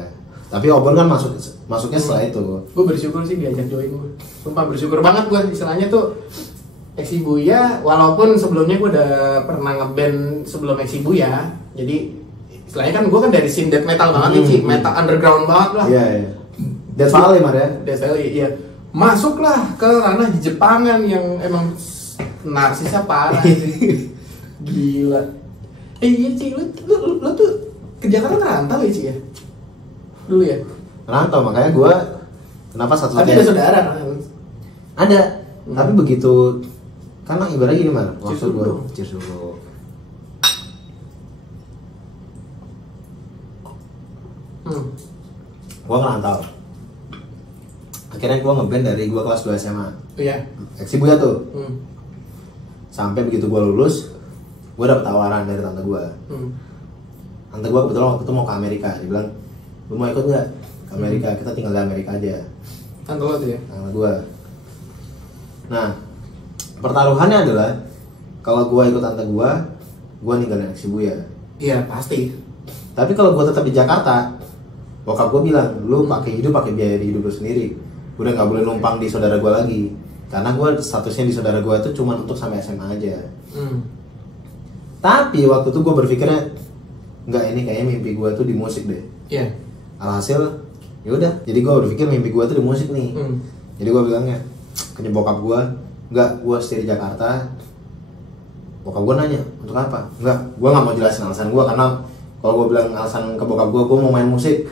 Tapi Obon kan masuknya setelah itu. Gue bersyukur sih diajak join gue. Sumpah bersyukur banget gue. Istilahnya tuh Shibuya, walaupun sebelumnya gue udah pernah ngeband sebelum Shibuya. Jadi istilahnya kan gue kan dari scene death metal banget nih Ci, metal underground banget lah. Iya. Death Valley Mar ya. Death Valley, iya. Masuklah ke ranah Jepangan yang emang narsisnya parah sih. Gila. Iya Ci, lu tuh ke Jakarta ngerantau ya Ci ya? Dulu ya? Rantau, makanya gue kenapa satu Tapi ada saudara kan? Ada. Tapi begitu karena ibaratnya gini Mar, waktu gue cheers dulu. Gue ngerantau. Akhirnya gue ngeband dari gue kelas 2 SMA. Iya. Shibuya tuh. Sampai begitu gue lulus, gue dapet tawaran dari tante gue. Tante gue kebetulan waktu itu mau ke Amerika. Dia bilang, lu mau ikut nggak ke Amerika? Kita tinggal di Amerika aja. Tante lo tuh ya? Tante gue. Nah, pertaruhannya adalah kalau gue ikut tante gue ninggalin Shibuya. Iya pasti. Tapi kalau gue tetap di Jakarta, bokap gue bilang, lu pakai biaya hidup lu sendiri. Udah nggak boleh numpang di saudara gue lagi. Karena gue statusnya di saudara gue itu cuma untuk sampai SMA aja. Tapi waktu itu gue berpikirnya, nggak, ini kayaknya mimpi gue tuh di musik deh. Iya. Alhasil, yaudah. Jadi gue berpikir mimpi gue tuh di musik nih. Jadi gue bilangnya ke bokap gue, nggak, gue stay di Jakarta. Bokap gue nanya, untuk apa? Nggak, gue nggak mau jelasin alasan gue karena kalau gue bilang alasan ke bokap gue mau main musik,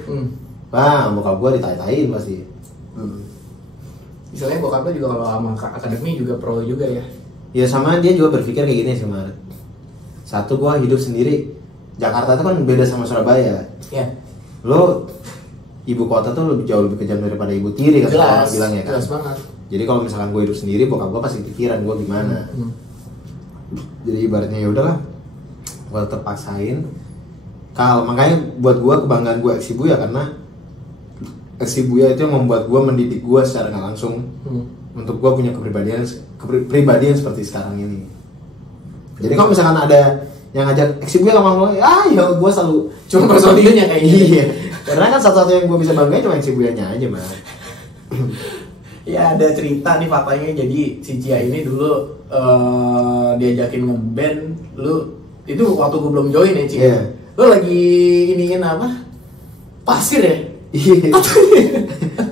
bokap gue ditai-taiin pasti. Misalnya bokap lo juga kalau sama akademi juga pro juga ya? Ya sama dia juga berpikir kayak gini sih Mar. Satu gua hidup sendiri, Jakarta itu kan beda sama Surabaya. Ya. Lo ibu kota tuh jauh lebih kejam daripada ibu tiri kan orang bilangnya kan. Jelas banget. Jadi kalau misalkan gue hidup sendiri, bokap gue pasti pikiran gue gimana. Jadi ibaratnya ya udahlah, gue tetap paksain. Makanya buat gue kebanggaan gue Eksibuya karena Eksibuya itu yang membuat gue mendidik gue secara nggak langsung untuk gue punya kepribadian seperti sekarang ini. Jadi kalau misalkan ada yang ngajak Eksibuya ngomong, ya gue selalu cuma personilnya kayak gitu. Iya. Karena kan satu-satu yang gue bisa banggain cuma Eksibuyanya aja mah. Ya ada cerita nih faktanya, jadi si Cia ini dulu diajakin ngeband, lu itu waktu gue belum join ya Cia. Yeah. Lu lagi iniin apa? Pasir ya? Iya.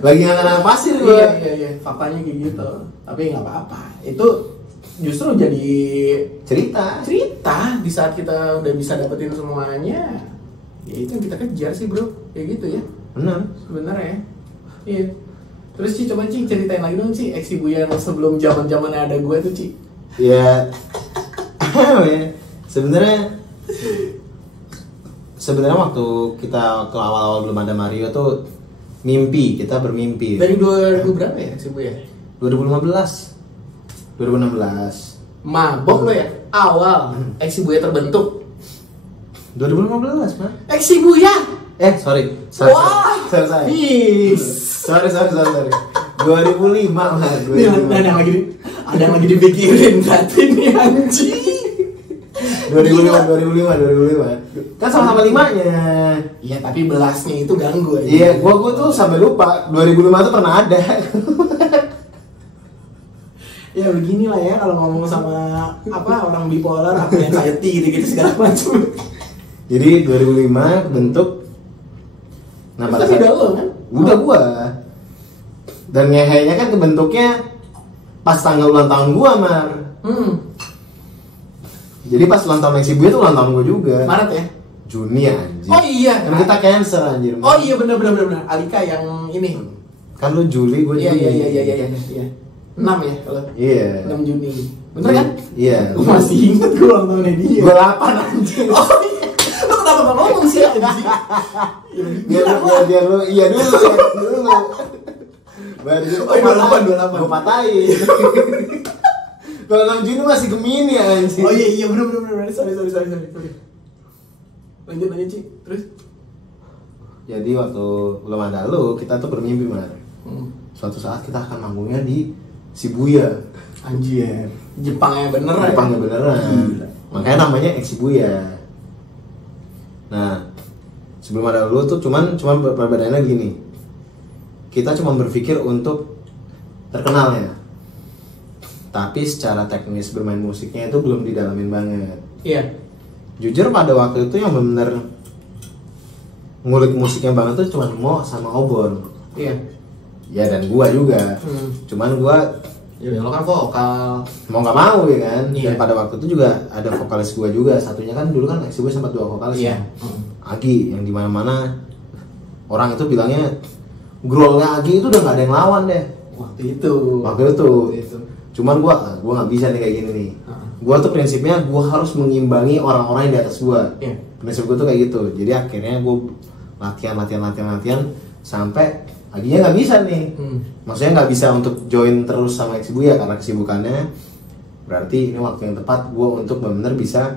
Lagi ngangkat pasir gue. Iya, faktanya kayak gitu. Tapi nggak apa-apa. Itu justru jadi cerita di saat kita udah bisa dapetin semuanya. Ya itu yang kita kejar sih bro, kayak gitu ya. Benar. Sebenarnya. Iya. Terus Ci, coba Ci ceritain lagi dong Ci, Eksibuya yang sebelum zaman-zamannya ada gue tuh Ci. Ya. Sebenarnya waktu awal-awal belum ada Mario tuh kita bermimpi. Dari 2000 berapa ya Eksibuya? 2016. Mabok lo ya? Awal Eksibuya terbentuk 2015 mah. Eksibuya! Sorry. Wah! Sorry. 2005 mah. Ada yang lagi dipikirin berarti nih anjing. 2005. Kan sama-sama 5-nya. Iya, tapi belasnya itu ganggu aja. Iya, gua tuh sampai lupa 2005 tuh pernah ada. Ya beginilah ya kalau ngomong sama orang bipolar, apa yang anxiety gitu segala macam. Jadi 2005 bentuk. Nah, pada saat udah lo kan? Udah gua. Dan ngehenya kan kebentuknya pas tanggal ulang tahun gua, Mar. Jadi pas ulang tahun Eksibuya tuh ulang tahun gua juga. Maret ya? Juni anjir. Oh iya. Kan kita Cancer anjir. Oh iya benar. Alika yang ini. Kan lu Juli, gua Juni. Iya. 6 ya kalau. Iya. 6 Juni. Bener kan? Iya. Gua masih inget gua ulang tahunnya dia. Gua 8 anjir. Oh iya. Lu kenapa gak ngomong sih anjing? Biar lu iya dulu. Baru itu 28. Gua patahin. Kalau 6 Juni masih Gemini anjir. Oh iya bener. Sorry. Lanjut Ci. Terus? Jadi waktu belum ada lu, kita tuh bermimpi, Mar. Suatu saat kita akan manggungnya di Shibuya. Anjir. Jepangnya beneran. Makanya namanya Eksibuya. Nah, sebelum ada lu tuh cuman perbedaannya gini. Kita cuma berpikir untuk terkenalnya. Tapi secara teknis bermain musiknya itu belum didalamin banget. Iya. Jujur pada waktu itu yang benar ngulik musiknya banget tuh cuma Mo sama Obon. Iya. Ya dan gua juga. Cuman gua ya lo kan vokal. Mau nggak mau ya kan. Iya. Dan pada waktu itu juga ada vokalis gua juga. Satunya kan dulu kan Eksibuya sempat 2 vokalis. Iya. Agi yang dimana-mana orang itu bilangnya growlnya Agi itu udah nggak ada yang lawan deh. Waktu itu. Cuman gua nggak bisa nih kayak gini nih. Gua tuh prinsipnya gua harus mengimbangi orang-orang yang di atas gua. Yeah. Prinsip gua tuh kayak gitu. Jadi akhirnya gua latihan sampai Aginya nggak bisa nih. Maksudnya nggak bisa untuk join terus sama Eksibuya karena kesibukannya. Berarti ini waktu yang tepat gua untuk benar-benar bisa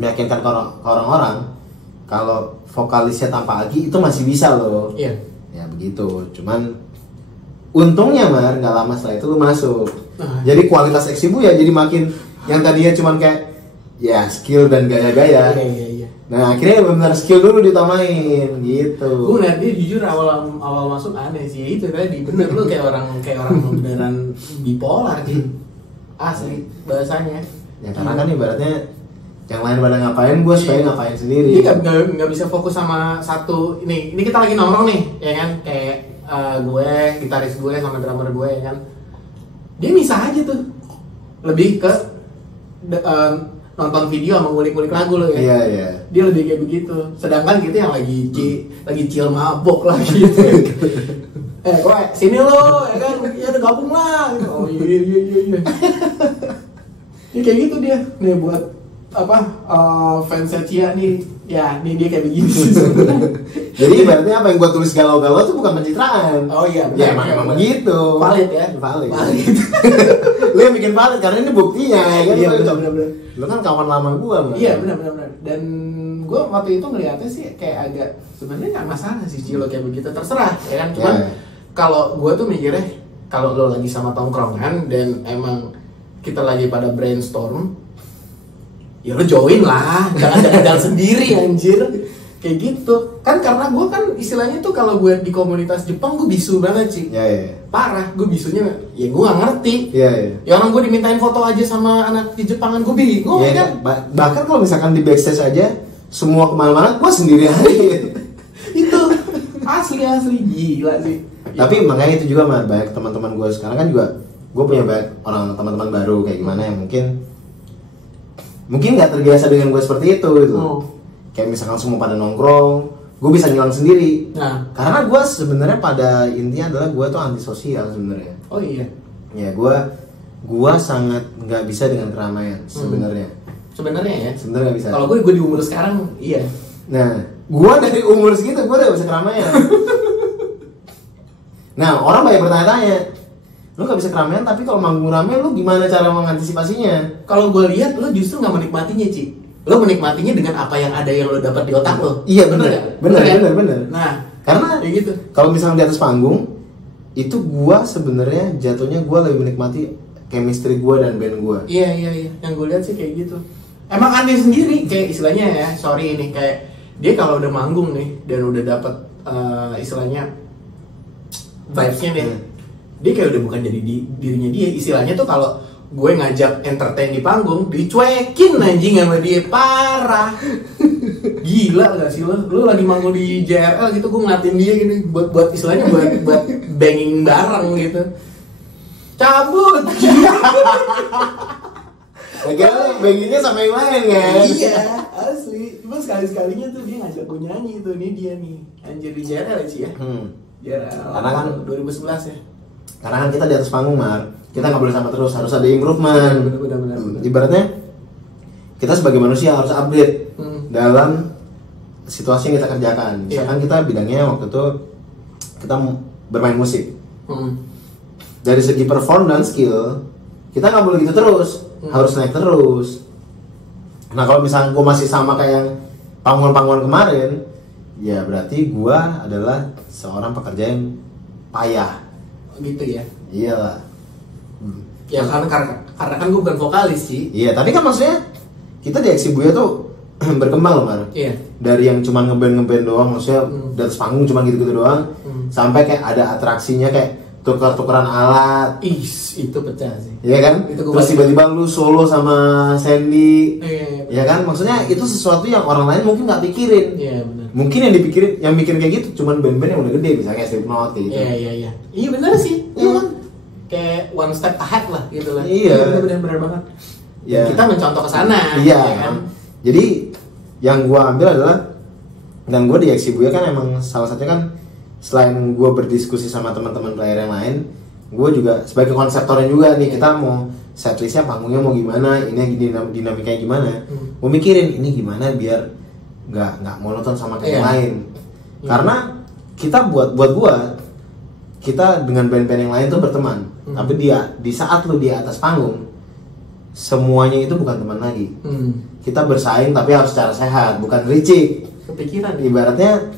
meyakinkan ke orang-orang kalau vokalisnya tanpa Agi itu masih bisa loh. Iya. Ya begitu. Cuman untungnya Mar, nggak lama setelah itu lu masuk. Jadi kualitas Eksibuya jadi makin yang tadinya cuman kayak ya skill dan gaya-gaya. Iya. Nah akhirnya benar skill dulu ditamain gitu. Gue ngeliat dia jujur awal masuk aneh sih itu tadi bener lu kayak orang beneran bipolar sih. Asli bahasanya. Ya karena kan ibaratnya yang lain pada ngapain, gue supaya ngapain sendiri. Dia nggak bisa fokus sama satu. Ini kita lagi nongkrong nih, ya kan? Kayak gue, gitaris gue sama drummer gue, ya kan? Dia misah aja tuh. Lebih ke nonton video sama ngulik-ngulik lagu lo ya. Iya. Dia lebih kayak begitu. Sedangkan kita yang lagi chill mabok lah gitu. Kowe sini lo, ya kan? Ya udah gabung lah. Oh iya. Ini kayak gitu dia. Nih buat apa fansnya Cia nih, ya nih dia kayak begini sih sebenarnya. Jadi ibaratnya apa yang gua tulis galau-galau itu bukan pencitraan. Oh iya, Ya benar, emang benar. begitu. Valid ya. Valid. Valid. Lu yang bikin valid karena ini buktinya ya kan. Iya, Lu- benar. Lu kan kawan lama gua. Man. Iya benar. Dan gue waktu itu ngeliatnya sih kayak agak sebenarnya nggak masalah sih Cilo kayak begitu, terserah ya kan. Cuman Iya. kalau gue tuh mikirnya kalau lo lagi sama tongkrongan dan emang kita lagi pada brainstorm, ya lo join lah, jangan sendiri anjir. Kayak gitu kan, karena gue kan istilahnya tuh kalau gue di komunitas Jepang gue bisu banget sih. Iya. Parah, gue bisunya ya gue nggak ngerti. Iya. Ya orang gue dimintain foto aja sama anak di Jepangan, gue bingung Iya ya kan. Bahkan kalau misalkan di backstage aja semua kemana-mana gua sendiri aja. Itu asli gila sih. Tapi makanya itu juga Mar, banyak teman-teman gue sekarang kan juga gue punya banyak orang teman-teman baru kayak gimana yang mungkin nggak terbiasa dengan gue seperti itu gitu. Kayak misalkan semua pada nongkrong, gue bisa ngilang sendiri. Nah, Karena gue sebenarnya pada intinya adalah gue tuh antisosial sebenarnya. oh iya. Ya gue sangat nggak bisa dengan keramaian sebenarnya. Sebenarnya ya. Sebenarnya nggak bisa. Kalau gue di umur sekarang iya. Nah, gue dari umur segitu gue udah bisa keramaian. Nah, orang banyak bertanya-tanya, lu gak bisa keramaian tapi kalau manggung rame lu gimana cara mengantisipasinya? Kalau gue lihat lo justru nggak menikmatinya, Ci. Lo menikmatinya dengan apa yang ada yang lo dapat di otak lo. Iya bener. Nah, Karena kayak gitu. kalau misalnya di atas panggung itu gue sebenarnya jatuhnya gue lebih menikmati chemistry gue dan band gue. Iya. Yang gue lihat sih kayak gitu. Emang aneh sendiri, kayak istilahnya ya. Sorry ini kayak dia kalau udah manggung nih dan udah dapat istilahnya vibes-nya nih. Dia kayak udah bukan jadi dirinya dia. Istilahnya tuh kalau gue ngajak entertain di panggung, dicuekin anjing sama dia, parah. Gila gak sih lo? Lo lagi manggung di JRL gitu, gue ngeliatin dia gini buat istilahnya buat banging bareng gitu. Cabut. Akhirnya bagiannya sama yang lain kan? Iya, asli. Cuma sekali-sekalinya tuh dia ngajak gue nyanyi tuh, nih dia nih. Anjir di JRL sih ya. JRL. Karena kan 2011 ya. Karena kan kita di atas panggung Mar, kita nggak boleh sama terus, harus ada improvement. Bener. Ibaratnya kita sebagai manusia harus update dalam situasi yang kita kerjakan. Misalkan kita bidangnya waktu itu kita bermain musik. Dari segi perform dan skill kita nggak boleh gitu terus, harus naik terus. Nah kalau misalnya gue masih sama kayak yang panggungan-panggungan kemarin, ya berarti gue adalah seorang pekerja yang payah. Gitu ya. Iyalah. Ya karena kan gue bukan vokalis sih. Iya, tapi kan maksudnya kita di Eksibuya tuh berkembang loh Mar. Iya. Dari yang cuman ngeband doang, maksudnya di atas panggung cuma gitu-gitu doang, sampai kayak ada atraksinya kayak tukar-tukaran alat. Itu pecah sih. Iya kan? Itu gua Terus tiba-tiba lu solo sama Sandy. Iya. Iya kan? Maksudnya itu sesuatu yang orang lain mungkin nggak pikirin. Iya benar. Mungkin yang bikin kayak gitu cuman band-band yang udah gede, misalnya kayak Slipknot kayak gitu. Iya. Iya benar sih. Iya kan? Kayak one step ahead lah gitu lah. Iya. Benar banget. Iya. Kita mencontoh ke sana. Iya. Ya kan? Jadi yang gua ambil adalah, dan gua di Eksibuya kan emang salah satunya kan selain gua berdiskusi sama teman-teman player yang lain, gua juga sebagai konseptornya juga nih, kita mau setlistnya panggungnya mau gimana, ini dinamikanya gimana. Gua mikirin ini gimana biar nggak monoton sama kayak yang lain. Karena kita buat gua, kita dengan band-band yang lain tuh berteman. Tapi di saat lu di atas panggung, semuanya itu bukan teman lagi. Kita bersaing tapi harus secara sehat, bukan licik. Kepikiran. Ibaratnya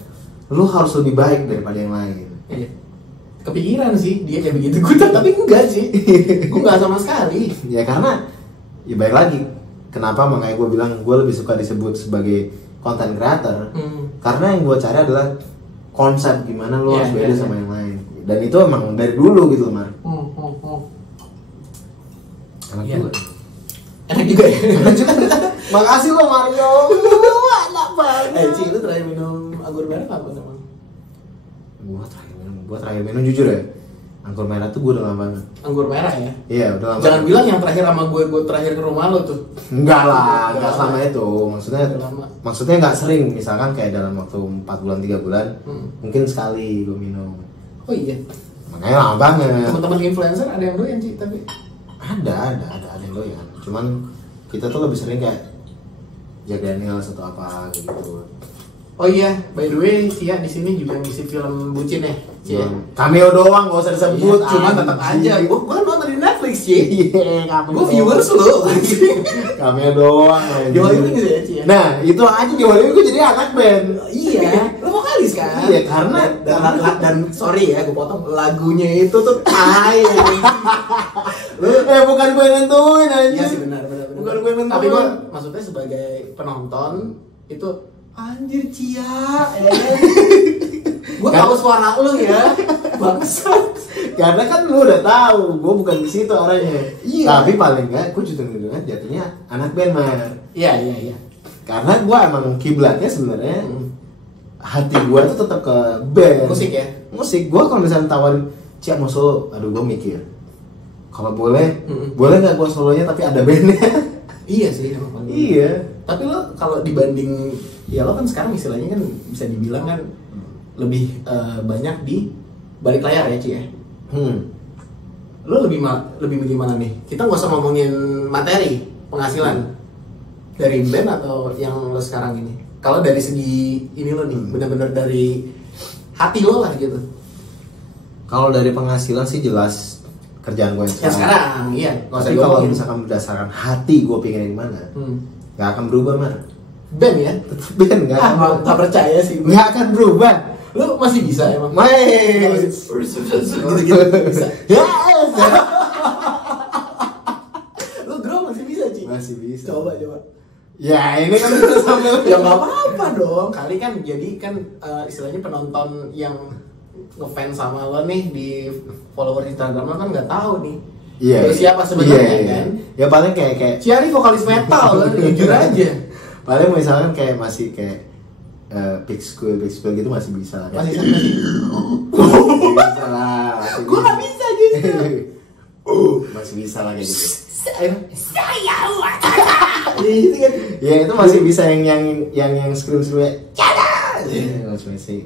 lu harus lebih baik daripada yang lain. Iya. Kepikiran sih dia kayak begitu, gue tapi enggak sih. Gue enggak sama sekali. Ya karena ya baik lagi. Kenapa makanya gue bilang gue lebih suka disebut sebagai content creator. Karena yang gue cari adalah konsep gimana lu harus beda sama yang lain. Dan itu emang dari dulu gitu loh Mar. Enak juga. Enak juga ya. Makasih lo Mario. Enak banget. Ci, lu terakhir minum anggur merah kapan emang? Gua terakhir minum jujur ya. Anggur merah tuh gue udah lama banget. Anggur merah ya? Iya, udah lama. Jangan bilang yang terakhir sama gue terakhir ke rumah lo tuh. Enggak lah, enggak selama itu. Lama. Maksudnya enggak sering, misalkan kayak dalam waktu 4 bulan 3 bulan, mungkin sekali gue minum. Oh iya. Makanya lama banget. Teman-teman influencer ada yang doyan sih tapi Ada yang doyan. Cuman kita tuh lebih sering kayak Jack Daniels atau apa gitu. Oh iya, by the way, Cia di sini juga ngisi film bucin ya, Cia. Cameo doang, gak usah disebut. Iya, cuma tetap aja, gue kan nonton di Netflix, Cia. Iya, Gue viewers lo. Cameo doang. Jawa itu gitu ya, Cia. Nah, itu aja Jawa itu gue jadi anak band. Iya, lo vokalis kan? Iya, karena dan sorry ya, gue potong lagunya itu tuh tai. bukan gue yang nentuin aja. Iya sih benar. Bukan gue yang nentuin. Tapi gue maksudnya sebagai penonton itu anjir Cia, gue tahu suara lu ya, bangsat. Karena kan lu udah tahu, gue bukan di situ arahnya. Iya. Tapi paling enggak, gue juga jatuhnya anak band mah. Iya. Karena gue emang kiblatnya sebenarnya hati gue tuh tetap ke band. Musik ya. Musik. Gue kalau misalnya tawarin Cia mau solo, aduh gue mikir. Kalau boleh nggak gue solonya tapi ada bandnya. Iya sih emang. Iya. Tapi lo kalau dibanding ya lo kan sekarang istilahnya kan bisa dibilang kan lebih banyak di balik layar ya Ci ya. Lo lebih milih mana nih? Kita nggak usah ngomongin materi penghasilan dari band atau yang lo sekarang ini. Kalau dari segi ini lo nih benar-benar dari hati lo lah gitu. Kalau dari penghasilan sih jelas kerjaan gue yang sekarang iya. Tapi kalau misalkan berdasarkan hati gue pengen mana, nggak akan berubah Mar. Band ya? Tetap band nggak percaya sih. Nggak akan berubah. Lu masih bisa emang? Gitu bisa. Lu grow masih bisa Ci? Masih bisa. Coba. Ya ini kan sambil ya nggak apa-apa dong. Kali kan jadi kan istilahnya penonton yang ngefans sama lo nih di follower Instagram lo kan nggak tahu nih. Iya. Siapa sebenarnya kan? Ya paling kayak Ciari vokalis metal kan jujur aja. Paling misalkan kayak masih kayak Pix School gitu masih bisa lah. Masih bisa lah. Gue nggak bisa gitu. Masih bisa lah kayak gitu. Saya Ya itu masih bisa yang scream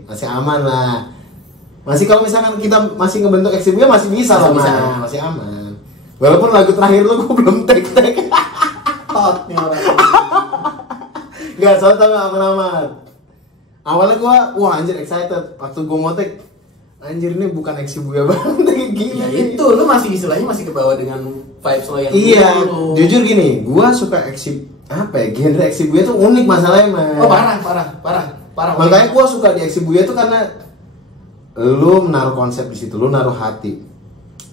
masih aman lah. Masih kalau misalkan kita masih ngebentuk eksibnya masih bisa lah masih aman. Walaupun lagu terakhir lu gue belum tag. Tot nih orang. Gak soalnya tau gak aman-aman. Awalnya gue wah anjir excited. Waktu gue mau tag anjir ini bukan Exibuya banget kayak gini. Ya itu lu masih istilahnya masih kebawa dengan vibes lo yang iya dulu. Jujur gini, gue suka genre Exibuya tuh unik masalahnya mah. Oh parah. Makanya gue suka di Exibuya tuh karena lu menaruh konsep di situ, lu naruh hati,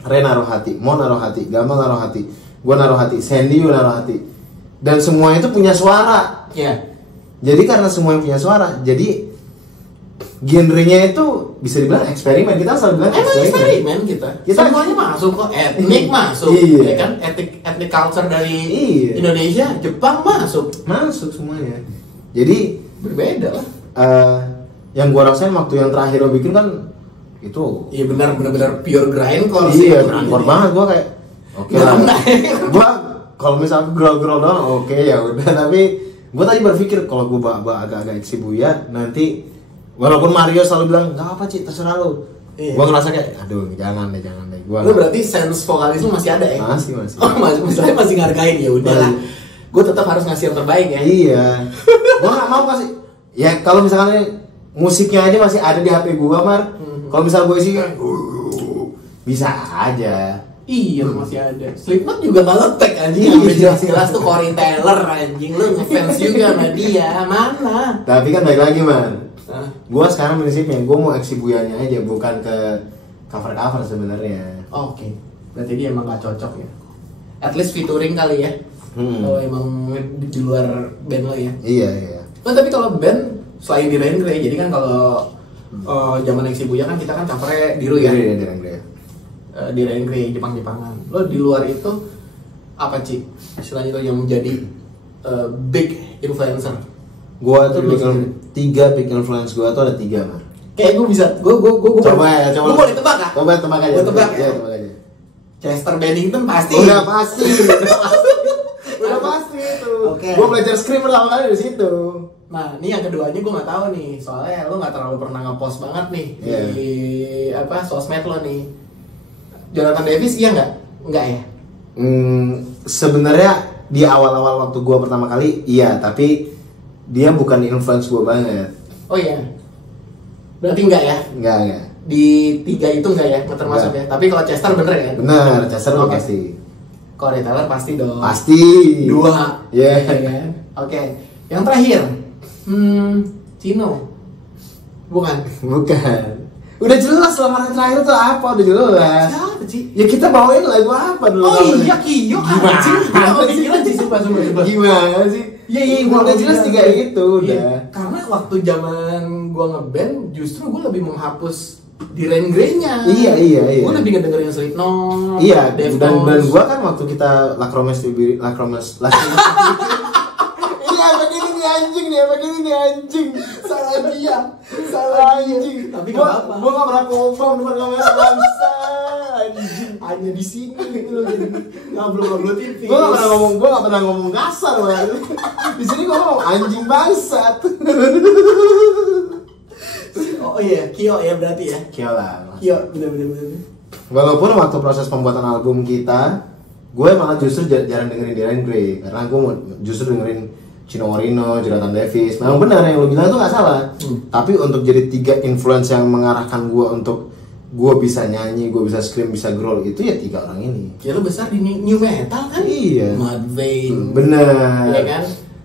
Re naruh hati, Mo naruh hati, Gamal naruh hati, gue naruh hati, Sandy juga naruh hati, dan semua itu punya suara. Iya. Jadi karena semua punya suara, jadi genrenya itu bisa dibilang eksperimen. Kita selalu bilang eksperimen kita semuanya masuk kok, etnik masuk, ya kan, etnik culture dari Indonesia, Jepang masuk semuanya. Jadi berbeda lah. Yang gua rasain waktu yang terakhir lo bikin kan itu iya benar pure grindcore sih. Iya grindcore banget. Gua kayak oke lah. Gua kalau misalnya growl doang oke ya udah. Tapi gua tadi berpikir kalau gua agak-agak Exibuya nanti walaupun Mario selalu bilang nggak apa Ci terserah lo. Iya. Gua ngerasa kayak aduh jangan deh. Lu berarti sense vokalis lu masih ada ya? Masih. Oh misalnya masih ngargain ya udahlah. Gua tetap harus ngasih yang terbaik ya. Iya. Gua nggak mau kasih. Ya kalau misalnya musiknya aja masih ada di HP gua Mar. Kalau misal gue sih bisa aja. Iya masih ada. Slipknot juga nggak nge-tag anjing. Udah jelas tuh Corey Taylor anjing. Lu ngefans juga sama dia. Mana? Tapi kan baik lagi man. Gua sekarang prinsipnya gue mau Exibuyanya aja bukan ke cover sebenarnya. Oke. Berarti dia emang nggak cocok ya. At least featuring kali ya. Kalau emang di luar band lo ya. Iya. Oh, tapi kalau band selain di Rain-Grey, jadi kan kalau zaman Exibuya kan kita kan covernya Diru ya. Di Rain-Grey Jepang-Jepangan. Lo di luar itu apa Ci? Istilahnya itu yang menjadi big influencer. Gua tuh tiga big influence gua tuh ada 3 Mar. Kayak gue bisa, gue coba. Lu boleh tebak kan? Coba tebak aja. Gue tebak ya. Tebak aja. Chester Bennington pasti. Udah pasti. Udah pasti itu. Okay. Gua belajar scream pertama kali dari situ. Nah, ini yang keduanya gue nggak tahu nih, soalnya lo nggak terlalu pernah nge-post banget nih di sosmed lo nih. Jonathan Davis iya nggak? Nggak ya? Sebenarnya di awal-awal waktu gue pertama kali iya, tapi dia bukan influence gue banget. Oh iya, berarti enggak ya? Enggak. Di 3 itu enggak ya, termasuk ya? Tapi kalau Chester bener ya? Bener, Chester Oke. pasti. Kalau retailer pasti dong. Pasti. 2. Yeah. Ya kan? Oke. Yang terakhir, Cino. Bukan. Udah jelas lamaran terakhir tuh apa? Udah jelas. Siapa sih? Ya kita bawain lagu apa dulu? Oh iya, Kiyo anjing. Gimana sih? Sumpah. Gimana sih? Iya, udah jelas 3 itu udah. Iya. Karena waktu zaman gua ngeband, justru gua lebih menghapus Diren Grey-nya. Iya. Gua lebih ngedengerin Slipknot. Iya, dan Deftones. gua kan waktu kita Lacromes. Iya, begini nih anjing. Salah dia. Anjing. Tapi nggak apa-apa. Gua nggak pernah ngomong depan kamera bangsa. Anjing. Hanya di sini gitu loh, jadi ngobrol tipis. Gua nggak pernah ngomong kasar, man. Di sini gua ngomong anjing bangsat. Oh iya, Kyo ya berarti ya. Kyo lah. Kyo, bener. Walaupun waktu proses pembuatan album kita, gue malah justru jarang dengerin Diren Grey karena gue justru dengerin Chino Moreno, Jonathan Davis. Memang benar yang lo bilang itu nggak salah. Tapi untuk jadi 3 influence yang mengarahkan gue untuk gue bisa nyanyi, gue bisa scream, bisa growl itu ya 3 orang ini. Ya lu besar di new metal kan? Iya. Mudvayne. Bener. Iya kan?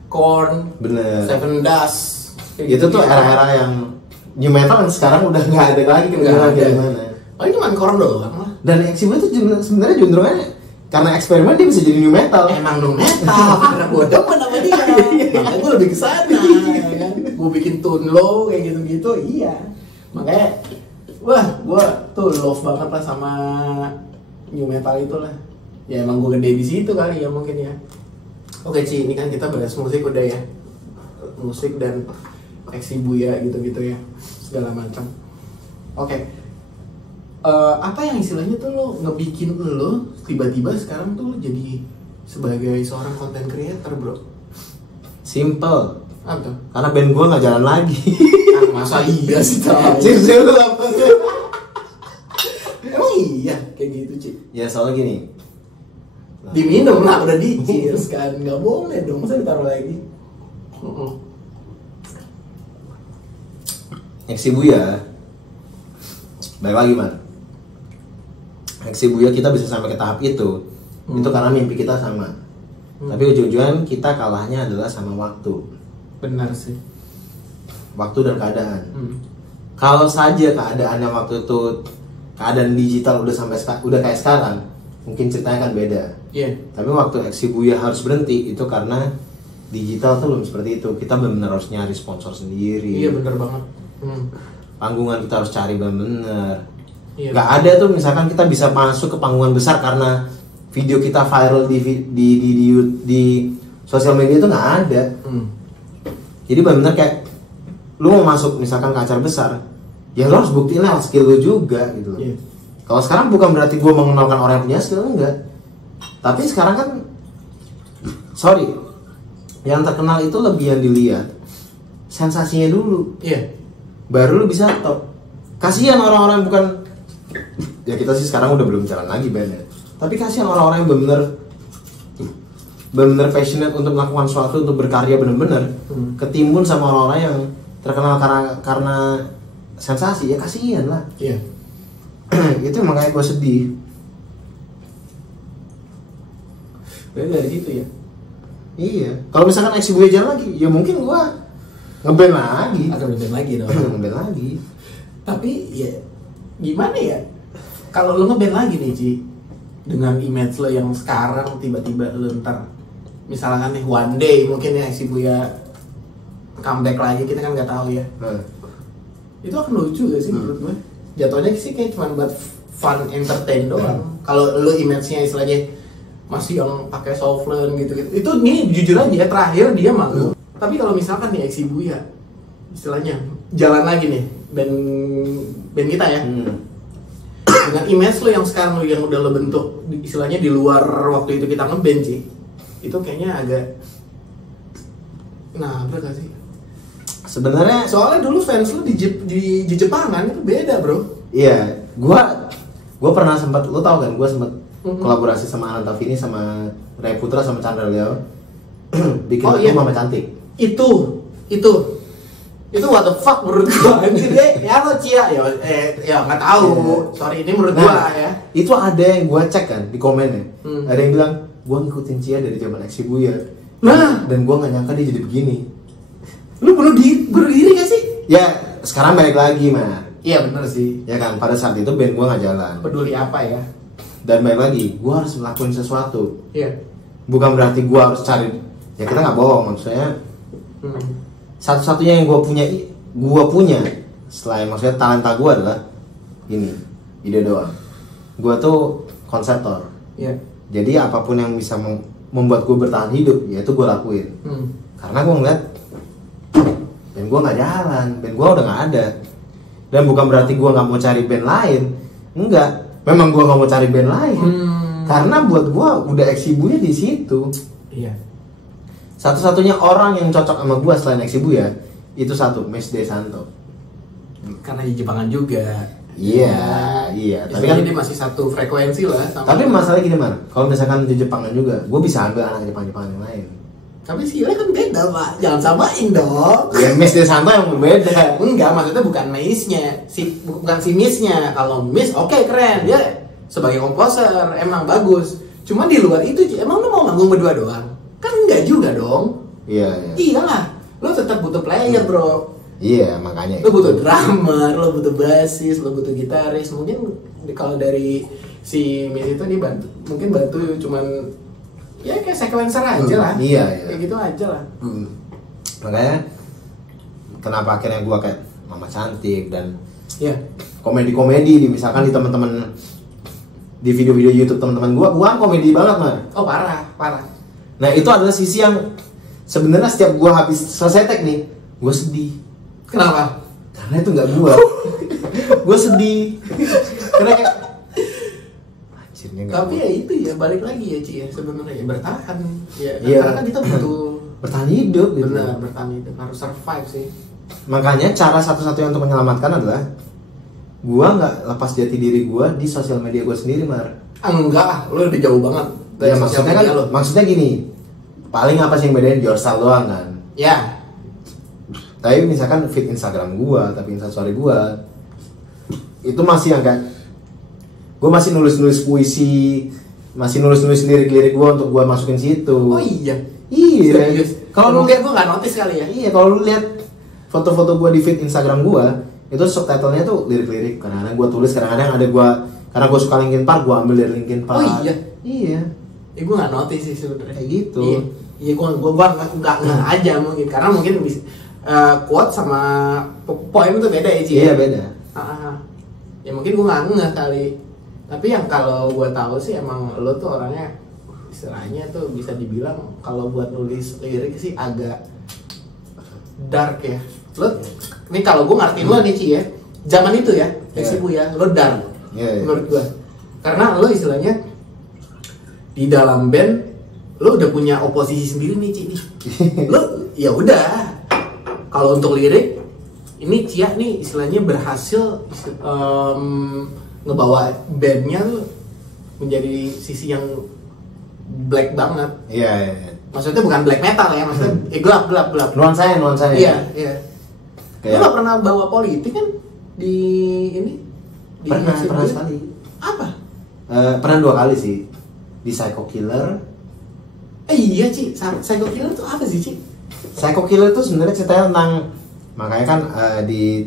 Korn. Bener. Seven Dust. Itu tuh era-era yang new metal yang sekarang udah nggak ada lagi Nggak ada. gimana. Oh ini cuma Korn doang lah. Dan Eximo itu sebenarnya juntrungannya karena eksperimen dia bisa jadi new metal. Emang new metal karena gue demen sama dia. Makanya gue lebih kesana. Ya kan? Gue bikin tune low kayak gitu-gitu. Iya. Makanya wah, gue tuh love banget lah sama new metal itu lah. Ya emang gue gede di situ kali ya mungkin ya. Oke Ci, ini kan kita bahas musik udah ya. Musik dan Exibuya gitu-gitu ya. Segala macam. Oke. Apa yang istilahnya tuh lo ngebikin lo tiba-tiba sekarang tuh lo jadi sebagai seorang content creator, bro? Simple. Apa tuh? Karena band gue nggak jalan lagi. Masa iya sih tahu? Cheers lu apa? Emang iya kayak gitu Ci? Ya soalnya gini. Diminum lah udah di cheers kan, nggak boleh dong, masa ditaruh lagi? Exibuya. Baik lagi man. Exibuya kita bisa sampai ke tahap itu karena mimpi kita sama. Tapi ujung-ujungan kita kalahnya adalah sama waktu. Benar sih. Waktu dan keadaan. Kalau saja keadaannya waktu itu keadaan digital udah kayak sekarang, mungkin ceritanya kan beda. Iya. Tapi waktu Exibuya harus berhenti itu karena digital tuh belum seperti itu. Kita benar-benar harus nyari sponsor sendiri. Iya benar banget. Panggungan kita harus cari benar-benar. Iya. Gak ada tuh misalkan kita bisa masuk ke panggungan besar karena video kita viral di sosial media itu nggak ada. Jadi benar-benar kayak lu mau masuk misalkan ke acara besar, ya lu harus buktiin lewat skill lu juga gitu loh. Iya. Kalau sekarang bukan berarti gue mengenalkan orang yang punya skill, enggak. Tapi sekarang kan, sorry, yang terkenal itu lebih yang dilihat sensasinya dulu. Iya. Baru lu bisa top. Kasihan orang-orang bukan, ya kita sih sekarang udah belum jalan lagi bandnya. Tapi kasihan orang-orang yang benar-benar passionate untuk melakukan sesuatu, untuk berkarya benar-benar ketimbun sama orang-orang yang terkenal karena sensasi. Ya kasihan lah. Iya. Itu makanya gue sedih. Berarti dari situ ya. Iya. Kalau misalkan Exibuya jalan lagi, ya mungkin gue ngeband lagi. Akan ngeband lagi dong. Ngeband lagi. Tapi ya gimana ya? Kalau lo ngeband lagi nih Ci, dengan image lo yang sekarang tiba-tiba lo ntar misalkan nih one day mungkin ya Exibuya comeback lagi, kita kan nggak tahu ya. Itu akan lucu gak sih menurut gue? Jatuhnya sih kayak cuma buat fun entertain doang. Kalau lo image-nya istilahnya masih yang pakai softland gitu-gitu. Itu nih jujur aja terakhir dia malu. Tapi kalau misalkan nih Exibuya istilahnya jalan lagi nih band kita ya. Dengan image lo yang sekarang lo yang udah lo bentuk istilahnya di luar waktu itu kita ngeband sih. Itu kayaknya agak bener gak sih? Sebenarnya Soalnya dulu fans lu di Jepangan itu beda bro. iya, gua pernah sempat, lu tau kan, gua sempat kolaborasi sama Ananta Vini sama Ray Putra sama Chandra Leo bikin Oh, lagu iya. Mama Cantik. Itu what the fuck menurut gua. Jadi ya lo Cia ya nggak tahu. Sorry ini menurut gua ya. Itu ada yang gua cek kan di komennya. Ada yang bilang gua ngikutin Cia dari zaman Exibuya. Nah. Dan gua nggak nyangka dia jadi begini. Lu bunuh diri gak sih? Ya sekarang balik lagi mah. Iya bener sih. Ya kan pada saat itu band gua nggak jalan. Peduli apa ya? Dan balik lagi gua harus melakukan sesuatu. Iya. Bukan berarti gua harus cari. Ya kita nggak bohong maksudnya. Satu-satunya yang gua punya selain maksudnya talenta gua adalah ini ide doang. Gua tuh konseptor. Iya. Jadi apapun yang bisa membuat gua bertahan hidup, ya itu gua lakuin. Karena gua ngeliat band gua nggak jalan, band gua udah nggak ada. Dan bukan berarti gua nggak mau cari band lain, enggak. Memang gua nggak mau cari band lain, karena buat gua udah Exibuya di situ. Iya. Satu-satunya orang yang cocok sama gua selain Exibuya itu satu, Mes Desanto. Karena di Jepangan juga. Iya. Tapi kan ini masih satu frekuensi lah. tapi masalahnya gini man, kalau misalkan di Jepangan juga, gua bisa ambil anak Jepang-Jepangan yang lain. Tapi Sile kan beda pak, jangan samain dong. Ya Mes Desanto yang berbeda. Enggak, maksudnya bukan Miss-nya, bukan si Miss-nya. Kalau Miss, oke keren, dia sebagai komposer emang bagus. Cuma di luar itu, emang lu mau manggung berdua doang? Kan enggak juga dong. Iya. Iyalah, lu tetap butuh player bro. Iya, makanya. Lu butuh drummer, lu butuh bassist, lu butuh gitaris. Mungkin kalau dari si Miss itu dia mungkin bantu cuman ya kayak sequencer aja lah. Iya. Kayak gitu aja lah. Makanya kenapa akhirnya gua kayak Mama Cantik dan Iya. komedi-komedi misalkan di teman-teman di video-video YouTube teman-teman gua komedi banget mah. Oh parah. Nah, itu adalah sisi yang sebenarnya setiap gua habis selesai tag nih, gua sedih. Kenapa? Karena itu nggak gua. Gua sedih. Karena kayak anjirnya nggak Tapi gua. ya itu ya balik lagi ya Ci ya sebenarnya ya bertahan ya Iya. karena kan kita butuh Bertahan hidup gitu. benar bertahan hidup harus survive sih. Makanya cara satu-satunya untuk menyelamatkan adalah gua nggak lepas jati diri gua di sosial media gua sendiri, Mar. Enggak, lu udah jauh banget dari Ya sosial maksudnya kan, media lu. maksudnya gini, paling apa sih yang bedain Yorsal doang kan? Ya, Tapi misalkan feed Instagram gua, tapi Instastory gua itu masih yang kayak gua masih nulis-nulis puisi, masih nulis-nulis lirik-lirik gua untuk gua masukin situ. oh iya. Iya. Serius. Kalau lu mungkin gua nggak notice kali ya. Iya, kalau lu lihat foto-foto gua di feed Instagram gua, itu subtitlenya tuh lirik-lirik. Kadang-kadang gua tulis, kadang-kadang ada gua karena gua suka Linkin Park, gua ambil dari Linkin Park. Oh iya. Iya. Gua nggak notice sih sebenarnya. Kayak gitu. Iya, gua nggak aja mungkin karena mungkin bisa quote sama poem itu beda ya Ci. Iya, beda. Ya mungkin gua nggak kali. Tapi yang kalau gua tahu sih emang lo tuh orangnya istilahnya tuh bisa dibilang kalau buat nulis lirik sih agak dark ya. Lo ini kalau gua ngertiin lo nih Ci ya. Zaman itu ya, Exibuya, lo dark. Iya. Menurut gua. Karena lo istilahnya di dalam band lo udah punya oposisi sendiri nih Ci nih. Lo ya udah. Kalau untuk lirik ini Cia nih istilahnya berhasil ngebawa bandnya tuh menjadi sisi yang black banget. Iya. Maksudnya bukan black metal ya, maksudnya gelap. Nuansanya. Iya. Lo Kayak gak pernah bawa politik kan di ini? Di pernah Exibuya? sekali. Apa? Pernah 2 kali sih di Psycho Killer. Iya Ci, Psycho Killer tuh apa sih Ci? Psycho Killer itu sebenarnya ceritanya tentang, makanya kan di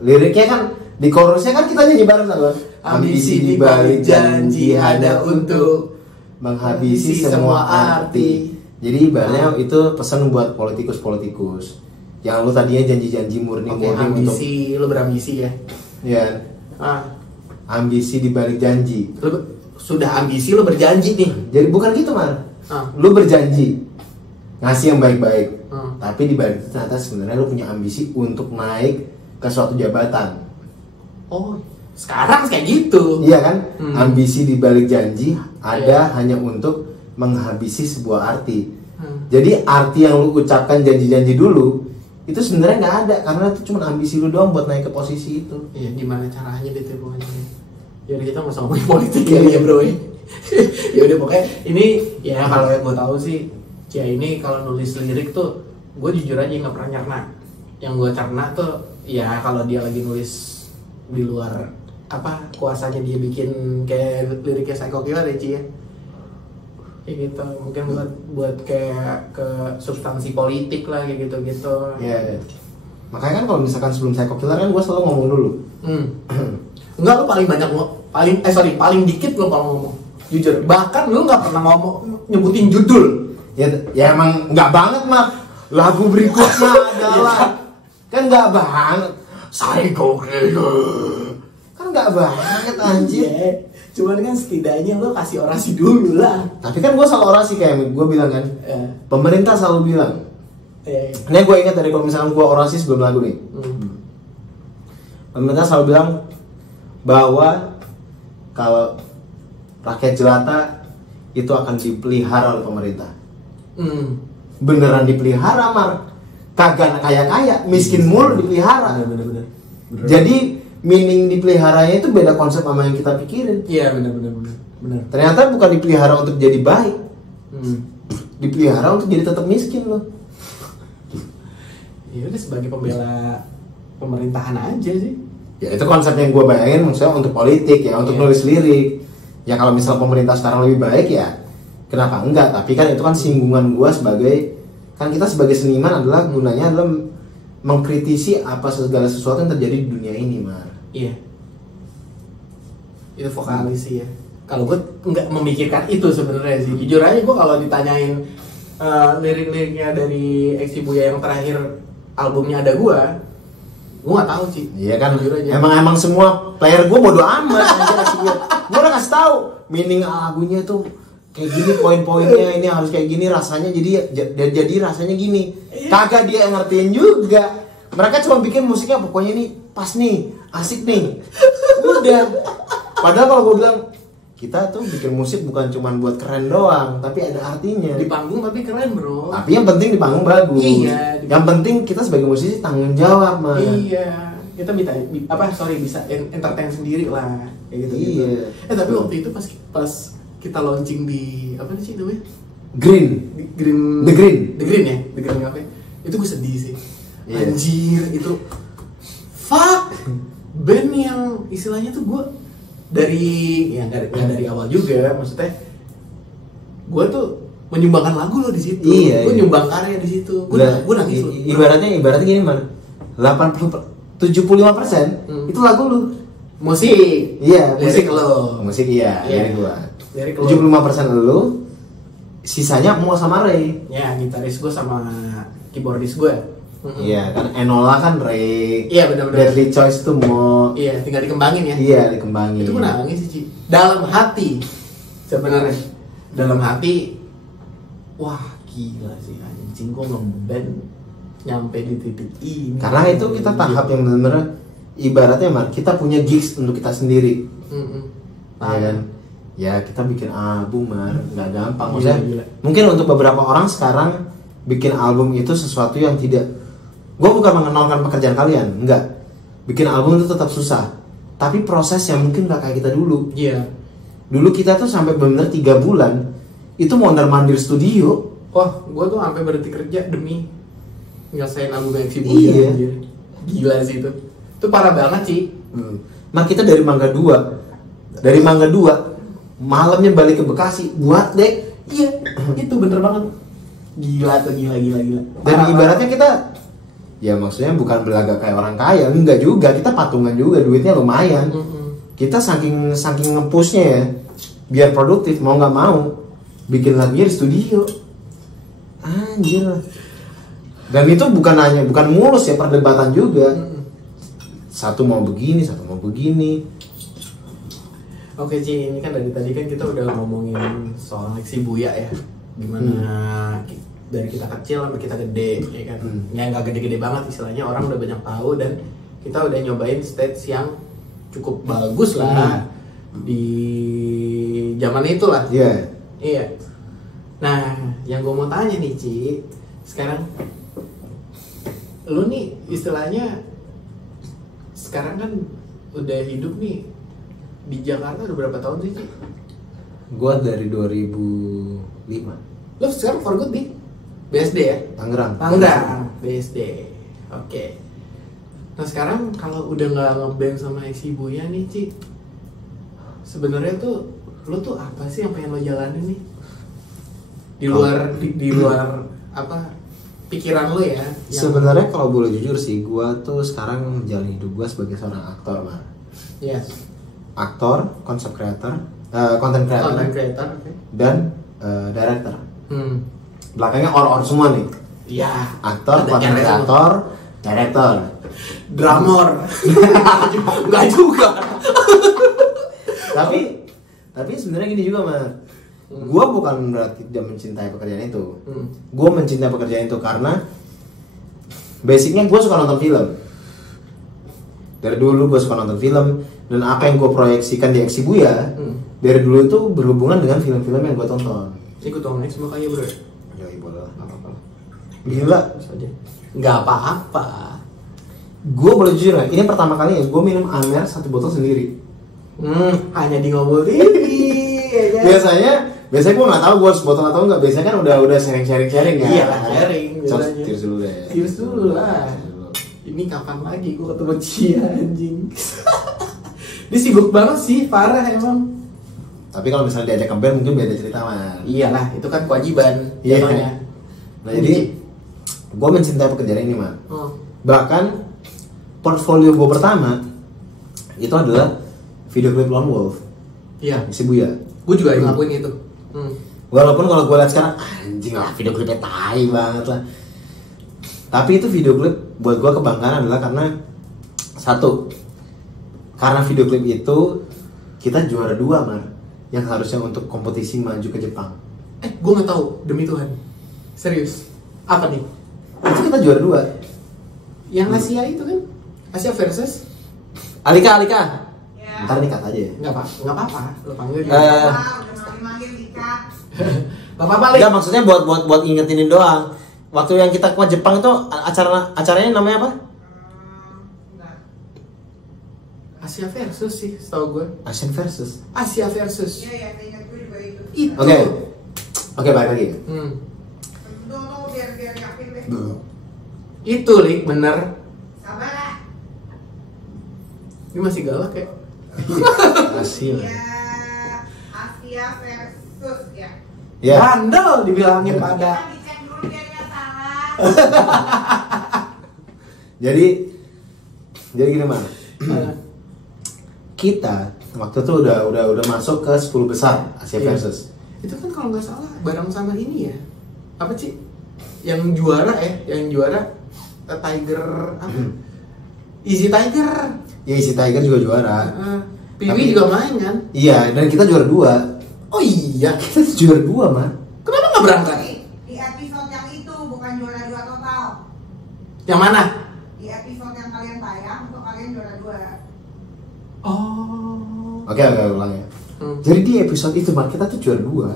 liriknya kan di chorusnya kan kita nyanyi bareng kan. Ambisi di balik janji ada untuk menghabisi semua arti. Jadi ibaratnya itu pesan buat politikus-politikus yang lu tadinya janji-janji murni Oke, untuk ambisi, lo berambisi ya. ya Ah, ambisi di balik janji. lo sudah ambisi lo berjanji nih. Jadi bukan gitu man. Ah. Lu berjanji ngasih yang baik-baik, Hmm. tapi di balik itu ternyata sebenarnya lu punya ambisi untuk naik ke suatu jabatan. Oh, sekarang kayak gitu. Iya kan? Hmm. Ambisi di balik janji ada Iya. hanya untuk menghabisi sebuah arti. Hmm. Jadi arti yang lu ucapkan janji-janji dulu itu sebenarnya nggak ada karena itu cuma ambisi lu doang buat naik ke posisi itu. Iya, gimana caranya deh tuh pokoknya. Jadi kita nggak usah ngomongin politik ya, ya bro. Ya udah pokoknya ini ya kalau yang gue tahu sih, ya ini kalau nulis lirik tuh gue jujur aja nggak pernah nyerna. Yang gue cerna tuh ya kalau dia lagi nulis di luar apa kuasanya dia bikin kayak liriknya Psycho Killer ya Ci ya. Kayak gitu mungkin buat kayak ke substansi politik lah kayak gitu-gitu. Iya. Makanya kan kalau misalkan sebelum Psycho Killer kan gue selalu ngomong dulu. Enggak, lu paling banyak paling dikit lu kalau ngomong. Jujur, bahkan lu nggak pernah ngomong nyebutin judul. Ya emang nggak banget mah. Lagu berikutnya adalah kan nggak banget. Psycho Killer. Kan nggak banget anjir. Yeah. Cuman kan setidaknya lo kasih orasi dulu lah. Tapi kan gue selalu orasi kayak gue bilang kan. Pemerintah selalu bilang. Ini gue ingat dari kalau misalnya gue orasi sebelum lagu nih. Pemerintah selalu bilang bahwa kalau rakyat jelata itu akan dipelihara oleh pemerintah. Beneran dipelihara, Mar. Kagak kaya-kaya, miskin mulu dipelihara. Bener. Jadi meaning dipeliharanya itu beda konsep sama yang kita pikirin. Iya benar. Ternyata bukan dipelihara untuk jadi baik. Dipelihara untuk jadi tetap miskin loh. Ya udah sebagai pembela pemerintahan aja sih. Ya itu konsep yang gue bayangin maksudnya untuk politik ya, untuk nulis lirik. Ya kalau misal pemerintah sekarang lebih baik ya kenapa enggak? Tapi kan itu kan singgungan gue sebagai, kan kita sebagai seniman adalah gunanya adalah mengkritisi apa segala sesuatu yang terjadi di dunia ini, Mar. Iya. Itu vokalis sih ya. Kalau gue nggak memikirkan itu sebenarnya sih. Jujur aja gue kalau ditanyain lirik-liriknya dari Eksi Buya yang terakhir albumnya ada gue nggak tahu sih. Iya kan. Emang semua player gue bodo amat aja. Gue udah kasih tahu meaning lagunya tuh kayak gini, poin-poinnya ini harus kayak gini, rasanya jadi rasanya gini. Kagak dia yang ngertiin juga. Mereka cuma bikin musiknya pokoknya ini pas nih, asik nih. Udah. Padahal kalau gue bilang kita tuh bikin musik bukan cuma buat keren doang, tapi ada artinya. Di panggung tapi keren, Bro. Tapi yang penting di panggung bagus. Iya. Yang penting kita sebagai musisi tanggung jawab, Mas. Iya. Kita bisa entertain sendiri lah kayak gitu. Iya. Tapi waktu itu pas kita launching di apa sih namanya? The Green Cafe. Itu gue sedih sih. Yeah. Anjir, itu fuck band yang istilahnya tuh gue dari awal juga, maksudnya gue tuh menyumbangkan lagu lo di situ. Iya, gue nyumbang karya di situ. Gue nangis. Ibaratnya gini, Man. 75% itu lagu lu. Musik. Iya, musik lo. Musik iya, dari gua. 75% lu, sisanya mau sama Ray. Ya, gitaris gue sama keyboardis gue. Iya, kan Enola kan Ray. Iya, benar. Deadly Choice tuh mau. Iya, tinggal dikembangin ya. Iya, dikembangin. Itu gue nangis sih, Ci. Dalam hati. Sebenarnya dalam hati, wah gila sih anjing, gue ngeband nyampe di titik ini. Karena itu kita tahap yang benar-benar ibaratnya Mar, kita punya gigs untuk kita sendiri. Ya kan? Ya kita bikin album Mar, nggak gampang. Maksudnya mungkin untuk beberapa orang sekarang bikin album itu sesuatu yang tidak. Gue bukan mengenalkan pekerjaan kalian, enggak. Bikin album itu tetap susah. Tapi prosesnya mungkin nggak kayak kita dulu. Iya. Dulu kita tuh sampai benar-benar 3 bulan itu mondar-mandir studio. Wah, gue tuh sampai berhenti kerja demi nyelesain album Eksi Buya. Iya. Gila sih itu. Itu parah banget sih. Nah kita dari Mangga 2 malamnya balik ke Bekasi buat dek. Iya, itu bener banget. Gila. Dan ibaratnya kita, ya maksudnya bukan berlagak kayak orang kaya, enggak juga, kita patungan juga, duitnya lumayan. Kita saking nge-pushnya ya, biar produktif mau nggak mau, bikin lagunya di studio. Anjir. Dan itu bukan mulus ya, perdebatan juga. Satu mau begini, satu mau begini. Oke Ci, ini kan dari tadi kan kita udah ngomongin soal Eksi Buya ya, gimana dari kita kecil sampai kita gede, ya kan? Ya nggak gede-gede banget istilahnya, orang udah banyak tahu dan kita udah nyobain stage yang cukup bagus lah di zaman itu lah. Iya. Nah, yang gue mau tanya nih Ci, sekarang lu nih istilahnya sekarang kan udah hidup nih di Jakarta udah berapa tahun sih Ci? Gua dari 2005. Lo sekarang for good di BSD ya? Tangerang. BSD. Oke. Nah sekarang kalau udah nggak ngeband sama Shibuya nih Ci, sebenarnya tuh lo tuh apa sih yang pengen lo jalanin nih? Di luar apa pikiran lo ya? Sebenarnya kalau boleh jujur sih, gua tuh sekarang menjalani hidup gua sebagai seorang aktor, Mar. Yes. Aktor, content creator, Okay. dan director. Belakangnya or semua nih. Iya. Aktor, Ada content creator, director, drummer. Enggak juga. tapi sebenarnya gini juga, Mar. Gua bukan berarti tidak mencintai pekerjaan itu. Gua mencintai pekerjaan itu karena basicnya gua suka nonton film. Dari dulu gua suka nonton film, dan apa yang gua proyeksikan di Shibuya dari dulu itu berhubungan dengan film-film yang gua tonton. Ikut dong next makanya bro. Ya boleh lah, nggak apa-apa. Gila Saja. Nggak apa-apa. Gue boleh jujur nggak? Ini pertama kali ya gue minum Amer 1 botol sendiri. Hanya di Ngobrol TV. Ya kan? Biasanya gue nggak tahu gue harus botol atau enggak. Biasanya kan udah sharing ya. Iya lah, sharing. Cheers dulu deh. Cheers dulu lah. Ini kapan lagi gue ketemu Cia anjing. Dia sibuk banget sih, parah emang. Tapi kalau misalnya diajak ke band mungkin beda cerita, Man. Iyalah, itu kan kewajiban jatuhnya. Nah jadi gue mencintai pekerjaan ini, Man. Bahkan portfolio gue pertama itu adalah video klip Lone Wolf. Iya. Di Shibuya. Gue juga ngelakuin itu. Walaupun kalau gue lihat sekarang anjing lah, video klipnya tai banget lah. Tapi itu video klip buat gue kebanggaan adalah karena satu, karena video klip itu kita juara 2, Mar, yang harusnya untuk kompetisi maju ke Jepang. Gue nggak tahu, demi Tuhan. Serius. Apa nih? Itu kita juara 2. Yang Asia itu kan? Asia versus Alika. Ya. Ntar nih kata aja ya. nggak apa-apa. Lo panggil dia. Udah manggil Dika. Nggak apa-apa Lik. Enggak, maksudnya buat ingetinin doang. Waktu yang kita ke Jepang itu acaranya namanya apa? Enggak. Asia versus sih, setahu gue. Asian versus. Asia versus. Iya, ingat gue juga itu. Itu. Oke, balik lagi. Tunggu biar yakin deh. Itu Lik, bener. Sabar lah. Ini masih galak ya? Asia. Ya, Asia versus ya. Ya. Bandel dibilangin pada. Jangan dicek dulu biar nggak salah. Jadi gini, Man. Kita waktu itu udah masuk ke 10 besar Asia Iya. versus. Itu kan kalau nggak salah bareng sama ini ya. Apa sih? Yang juara Tiger apa? Easy Tiger. Ya, Easy Tiger juga juara. Piwi juga main kan? Iya, dan kita juara 2. Oh iya. Kita juara 2, Man. Kenapa nggak berangkat? Di episode yang itu bukan juara 2 total. Yang mana? Di episode yang kalian tayang untuk kalian juara 2. Oh. Oke, ulang ya. Jadi di episode itu, Man, kita tuh juara 2.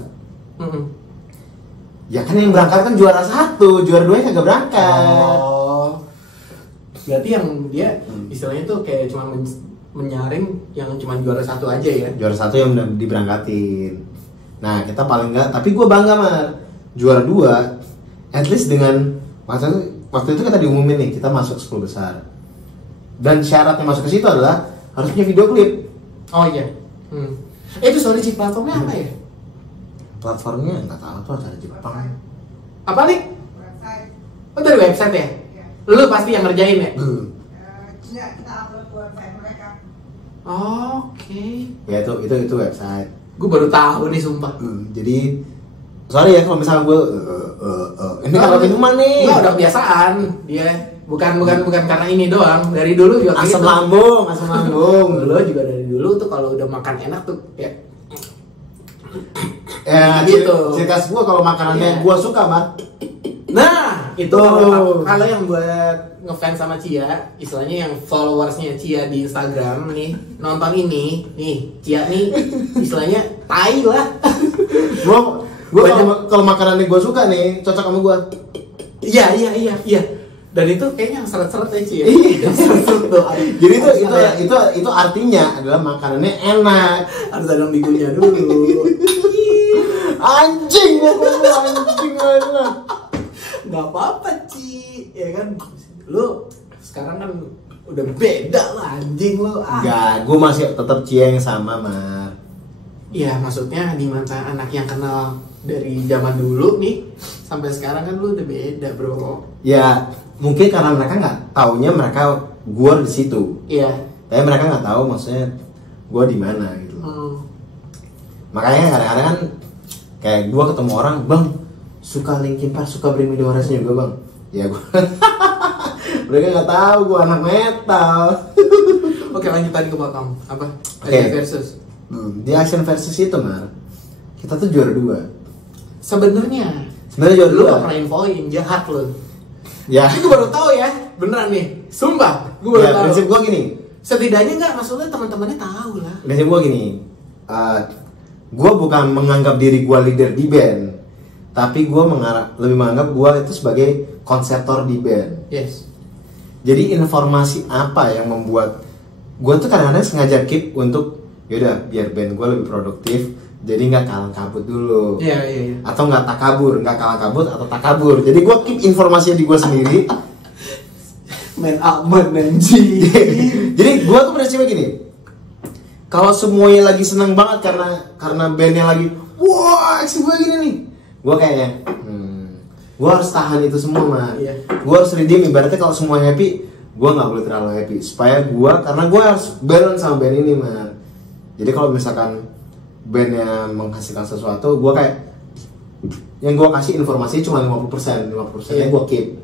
Ya kan yang berangkat kan juara 1, juara 2 kagak berangkat. Oh. Berarti yang dia istilahnya tuh kayak cuma menyaring yang cuma juara 1 aja ya. Juara 1 yang udah diberangkatin. Nah, kita paling enggak, tapi gue bangga, Mar. Juara 2, at least dengan waktu itu kita diumumin nih, kita masuk 10 besar. Dan syaratnya masuk ke situ adalah harus punya video klip. Oh iya. Itu sorry sih, platformnya apa ya? Platformnya nggak tahu tuh, acara Jepang. Apa nih? Website. Oh dari website ya? Ya. Lu pasti yang ngerjain ya? Enggak, kita upload ke website mereka. Oke. Ya itu website. Gue baru tahu nih sumpah. Jadi sorry ya kalau misalnya gue ini kalau minuman nih. Enggak, udah kebiasaan dia. Bukan karena ini doang. Dari dulu juga Asam gitu. lambung. Lu juga dari dulu tuh kalau udah makan enak tuh ya. Ya Gitu. ciri khas gue kalau makanannya Iya. gue suka, Mar. Nah, itu Tuh. kalau yang buat ngefans sama Cia, istilahnya yang followersnya Cia di Instagram nih, nonton ini, nih Cia nih, istilahnya tai lah. Gue kalau makanannya gue suka nih, cocok sama gue. Iya. Dan itu kayaknya yang seret-seret ya Cia. Iya. Yang seret-seret tuh. Jadi itu artinya adalah makanannya enak. Harus ada minggunya dulu. Anjing lah. Nggak apa-apa Ci, ya kan? Lu sekarang kan udah beda lah anjing lu. Enggak, gue masih tetap Cia yang sama, Mar. Iya, maksudnya di mata anak yang kenal dari zaman dulu nih sampai sekarang kan lu udah beda, bro. Ya, mungkin karena mereka nggak taunya mereka gue di situ. Iya. Tapi mereka nggak tahu maksudnya gue di mana gitu. Makanya kadang-kadang kan kayak gue ketemu orang, bang suka Linkin Park, suka Bring Me The Horizon juga bang. Ya gue mereka nggak tahu gue anak metal. Oke, lanjut tadi ke belakang apa? Oke. Versus. Di Action versus itu Mar, kita tuh juara 2. Sebenarnya juara lu 2. gak pernah infoin, jahat lu. Ya. Ini gue baru tahu ya, beneran nih, sumpah, gue baru Ya, tahu. prinsip gue gini. Setidaknya nggak, maksudnya teman-temannya tahu lah. Prinsip gue gini. Gue bukan menganggap diri gue leader di band, tapi gue lebih menganggap gue itu sebagai konseptor di band. Yes. Jadi informasi apa yang membuat gue tuh kadang-kadang sengaja keep untuk yaudah biar band gue lebih produktif, jadi nggak kalang kabut dulu. Iya. Atau nggak kalang kabut atau takabur. Jadi gue keep informasinya di gue sendiri. Main aman anjing. Jadi gue tuh prinsipnya gini, kalau semuanya lagi seneng banget karena bandnya lagi wah aksi gue gini nih, gue kayaknya gue harus tahan itu semua mah. Iya. Gue harus redeem, ibaratnya kalau semua happy gue nggak boleh terlalu happy supaya karena gue harus balance sama band ini mah. Jadi kalau misalkan bandnya menghasilkan sesuatu, gue kayak yang gue kasih informasi cuma 50% Iya. gue keep.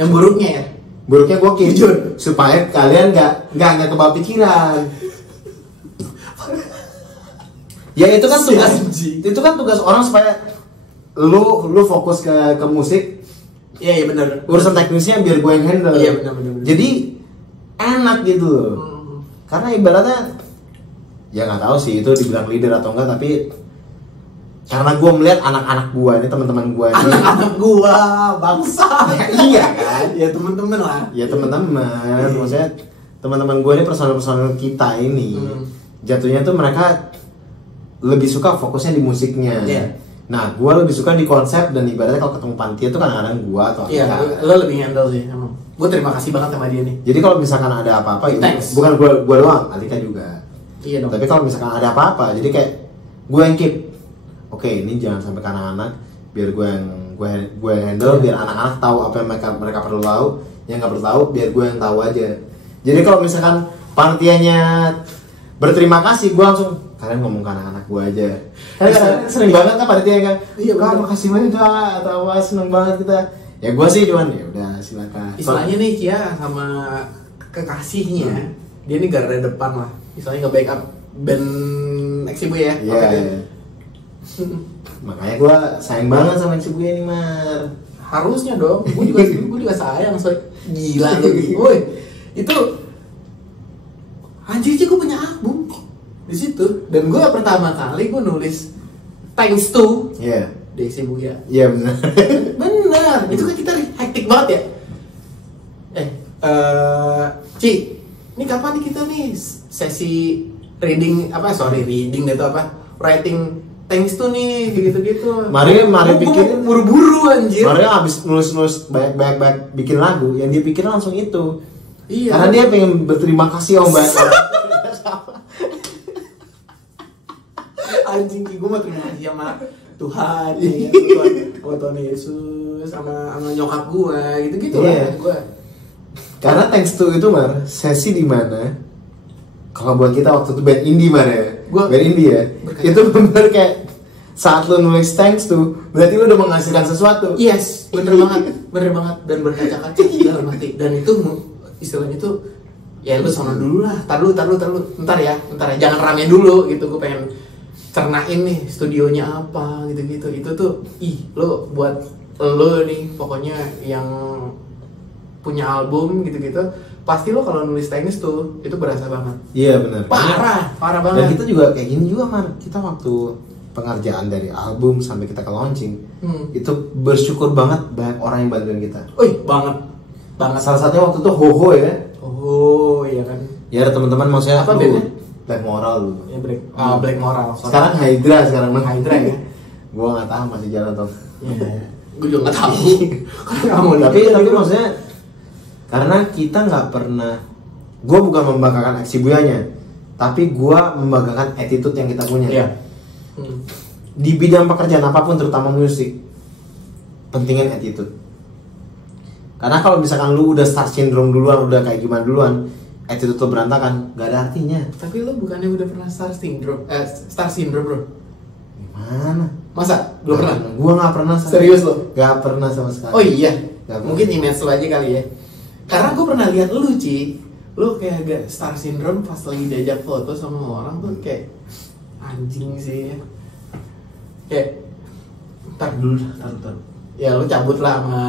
Yang buruknya ya. Buruknya gue keep supaya kalian nggak kebawa pikiran. Ya itu kan tugas orang supaya lu fokus ke musik. Iya benar. Urusan teknisnya biar gue yang handle. Iya benar. Jadi enak gitu loh. Karena ibaratnya ya nggak tahu sih itu dibilang leader atau enggak, tapi karena gue melihat anak-anak gue ini, teman-teman gue ini, anak-anak gua bangsa. iya kan? Ya teman-teman lah. Ya teman-teman, maksudnya teman-teman gue ini personal kita ini jatuhnya tuh mereka lebih suka fokusnya di musiknya. Iya. Nah, gue lebih suka di konsep, dan ibaratnya kalau ketemu Pantia tuh kadang-kadang gue atau Iya, lo lebih handle sih emang. Gue terima kasih banget sama dia nih. Jadi kalau misalkan ada apa-apa, Thanks. bukan gue doang, Alika juga. Iya dong. Tapi kalau misalkan ada apa-apa, jadi kayak gue yang keep. Oke, ini jangan sampai ke anak-anak, biar gue yang handle, biar anak-anak tahu apa yang mereka perlu tahu, yang nggak perlu tahu, biar gue yang tahu aja. Jadi kalau misalkan panitianya berterima kasih, gue langsung kalian ngomong ke anak-anak gue aja. Karena sering banget kan panitia kan, iya, kak makasih banyak kak, atau apa seneng banget kita. Ya gue sih cuman ya udah silakan. Istilahnya nih Cia sama kekasihnya, dia nih garda depan lah. Istilahnya nge-backup band Exibu ya. Iya. Okay. Makanya gue sayang banget sama Exibu ini Mar. Harusnya dong. Gue juga sayang. Gila lu. Woi, itu anjir gue punya album di situ. Dan gue pertama kali gue nulis thanks to di Exibu ya. Iya benar. Benar. Itu kan kita hektik banget ya. Ci, ini kapan nih kita nih sesi reading writing thanks to nih gitu-gitu. Mari bikin buru-buru anjir. Mari habis nulis banyak bikin lagu, yang dia pikir langsung itu. Iya. Karena dia pengen berterima kasih om banyak. Anjing, gue mau terima kasih sama Tuhan, ya, Tuhan Yesus, sama nyokap gue, gitu-gitu lah gue. Karena thanks to itu Mar, sesi di mana kalau buat kita waktu itu band indie Mar ya, band indie ya, itu bener kayak saat lo nulis thanks to, berarti lo udah menghasilkan sesuatu. Yes, bener banget dan berkaca-kaca dalam hati. Dan itu istilahnya tuh ya lo sono dulu lah, tar lu, ntar ya, jangan ramein dulu gitu, gue pengen cernain nih studionya apa gitu-gitu. Itu tuh lo buat lo nih pokoknya yang punya album gitu-gitu, pasti lo kalau nulis thanks tuh itu berasa banget. Iya benar. Parah banget. Dan kita juga kayak gini juga Mar, kita waktu pengerjaan dari album sampai kita ke launching itu bersyukur banget banyak orang yang bantuin kita. Banget. Salah satunya waktu itu Hoho ya. Oh iya kan. Ya teman-teman maksudnya apa bandnya? Black Moral dulu. Ya Black Moral. Sekarang Hydra ya. Gue nggak tahu masih jalan atau. Ya, gue juga nggak tahu. Nggak mau Tapi maksudnya karena kita nggak pernah. Gue bukan membanggakan aksi Buyanya, tapi gue membanggakan attitude yang kita punya. Iya. Di bidang pekerjaan apapun, terutama musik, pentingin attitude. Karena kalau misalkan lu udah star syndrome duluan, udah kayak gimana duluan, attitude tuh berantakan, gak ada artinya. Tapi lu bukannya udah pernah star syndrome bro? Gimana? Masa? Belum pernah? Gua nggak pernah. Serius lo? Gak pernah sama sekali. Oh iya? Gak Mungkin image lu aja kali ya. Karena gue pernah lihat lu Ci, lu kayak agak star syndrome pas lagi diajak foto sama orang tuh kayak anjing sih ya. Kayak ntar dulu. Ya lu cabut lah sama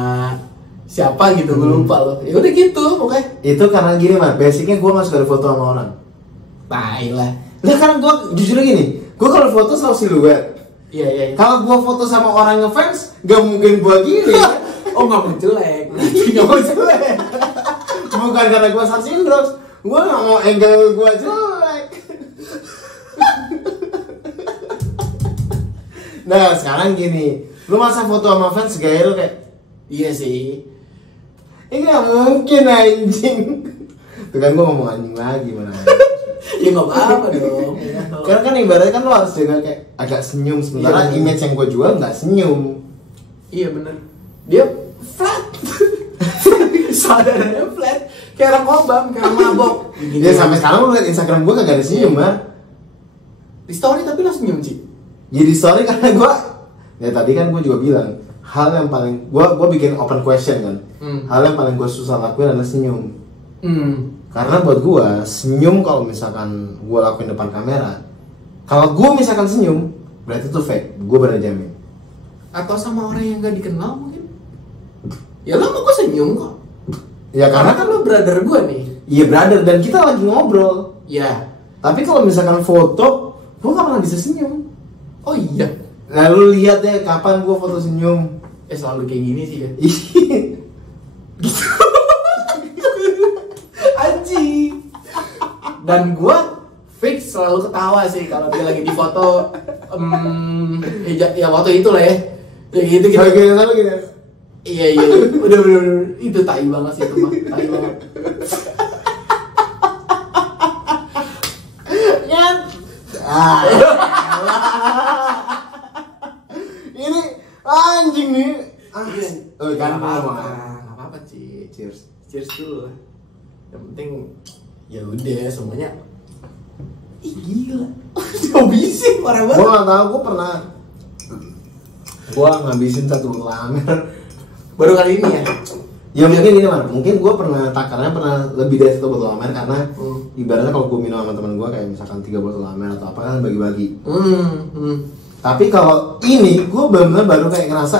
siapa gitu, gue lupa lo. Ya udah gitu, oke. Itu karena gini mah, basicnya gue nggak suka foto sama orang. Tai lah. Nah karena gue jujur gini, gue kalau foto selalu siluet. Iya. Kalau gue foto sama orang ngefans, gak mungkin gue gini. Oh nggak mau jelek, nggak mau jelek. Bukan karena gue star syndrome, gue nggak mau angle gue jelek. Nah sekarang gini, lu masa foto sama fans gaya lu kayak, Iya sih. ini gak mungkin anjing. Tuh kan gue ngomong anjing lagi mana. Ya nggak apa-apa dong. Karena kan ibaratnya kan lu harus jaga kayak agak senyum, sementara Iya. image yang gue jual nggak senyum. Iya bener. Dia flat. Sadarnya flat. Kayak orang kobam, kayak orang mabok. Ya sampai sekarang lu liat Instagram gue kagak ada senyum kan. Di story tapi langsung senyum Ci. Jadi sorry karena gue, ya tadi kan gue juga bilang hal yang paling gue bikin open question kan. Hal yang paling gue susah lakuin adalah senyum. Karena buat gue senyum kalau misalkan gue lakuin depan kamera, kalau gue misalkan senyum berarti itu fake. Gue berani jamin. Atau sama orang yang gak dikenal mungkin. Ya lo mau gue senyum kok. Ya Karena kan lo brother gue nih. iya brother, dan kita lagi ngobrol. Ya. Tapi kalau misalkan foto, gue gak pernah bisa senyum. Oh iya. Lalu lihat deh kapan gue foto senyum. Selalu kayak gini sih ya. Anjing. Dan gue fix selalu ketawa sih kalau dia lagi di foto. Ya waktu itu lah ya. Ya gitu. Selalu gini. Iya. Udah. Itu tai banget sih itu mah. Tai banget. Ini anjing nih. Gak apa-apa Ci. Cheers dulu lah. Yang penting ya udah semuanya. Ih gila. Habisin parah banget. Gue nggak tahu, gue ngabisin 1 botol Amer. Baru kali ini ya. Ya mungkin gini man, mungkin gue takarnya pernah lebih dari 1 botol Amer karena ibaratnya kalau gue minum sama teman gue kayak misalkan 3 botol Amer atau apa kan bagi-bagi. Tapi kalau ini gue benar-benar baru kayak ngerasa,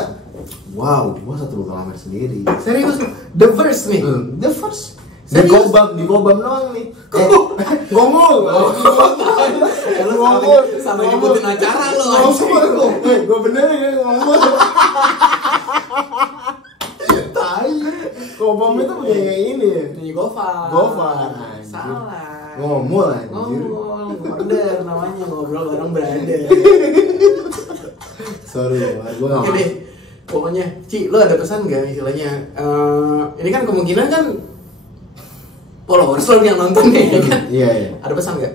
wow, gue 1 botol Amer sendiri. Serius, the first nih. The first. Di Serius? kobam doang nih. Ngomong. Sampai nyebutin acara lo. Gue bener ya ngomong. Tai. Kobam itu punya kayak ini ya. Ini Gofar. Salah. Ngomong anjir. Ngomong. Brother namanya, ngobrol bareng brother. Sorry, gue gak Oke deh. Pokoknya, Ci, lo ada pesan gak istilahnya? Ini kan kemungkinan kan followers lo yang nonton nih, ya kan? Iya. Ada pesan gak?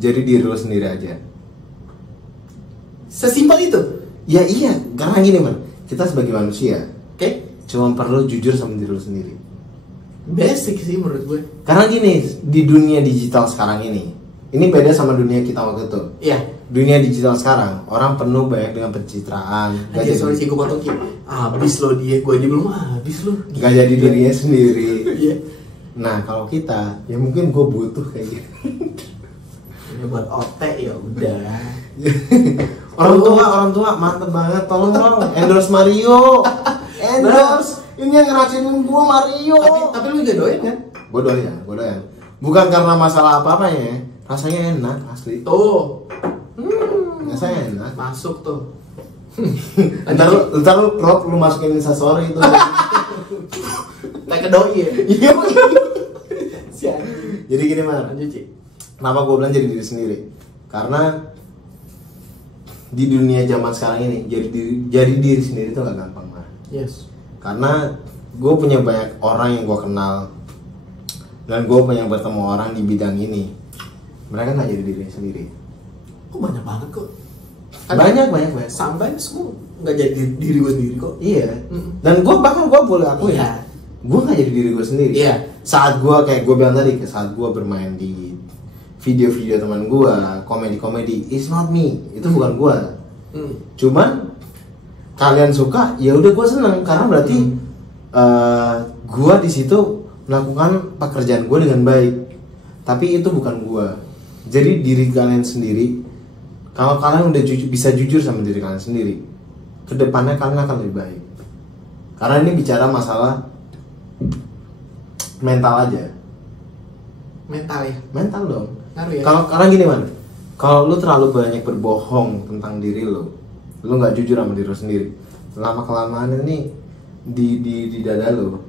Jadi diri lo sendiri aja. Sesimpel itu? Ya iya, karena gini man, kita sebagai manusia Oke? cuma perlu jujur sama diri lo sendiri. Basic sih menurut gue. Karena gini, di dunia digital sekarang ini beda sama dunia kita waktu itu. Iya. Dunia digital sekarang, orang penuh banyak dengan pencitraan. Anjir, sorry sih gue potong Ci. Habis lo dia, gue aja belum habis lo. Gak jadi dirinya sendiri. Iya. Nah kalau kita, ya mungkin gue butuh kayak gitu. Ini buat otek ya udah. Orang tua mantep banget, tolong dong endorse Mario. Endorse. Ini yang ngeracinin gue Mario. Tapi lu juga doyan kan? Gue doyan. Bukan karena masalah apa-apanya, rasanya enak asli. Tuh. Rasanya enak. Masuk tuh. Ntar lu masukin instastory itu. Kayak ke doi ya? Iya. Si anjing. Jadi gini man, Lanjut Ci. kenapa gue bilang jadi diri sendiri? Karena di dunia zaman sekarang ini jadi diri sendiri itu gak gampang lah. Yes. Karena gue punya banyak orang yang gue kenal dan gue punya bertemu orang di bidang ini, mereka nggak jadi diri sendiri. Oh banyak banget kok. Banyak. Sampai semua nggak jadi diri gue sendiri kok. Iya. Dan gue boleh aku ya, gue nggak jadi diri gue sendiri. Iya. Saat gue kayak gue bilang tadi, saat gue bermain di video-video teman gue, komedi-komedi, it's not me, itu bukan gue. Cuman kalian suka, ya udah gue seneng karena berarti gue di situ melakukan pekerjaan gue dengan baik. Tapi itu bukan gue. Jadi diri kalian sendiri, kalau kalian udah bisa jujur sama diri kalian sendiri, kedepannya kalian akan lebih baik. Karena ini bicara masalah mental aja. Mental ya? Mental dong. Ngaruh ya? Karena gini man, kalau lu terlalu banyak berbohong tentang diri lu nggak jujur sama diri lu sendiri, lama kelamaan ini di dada lu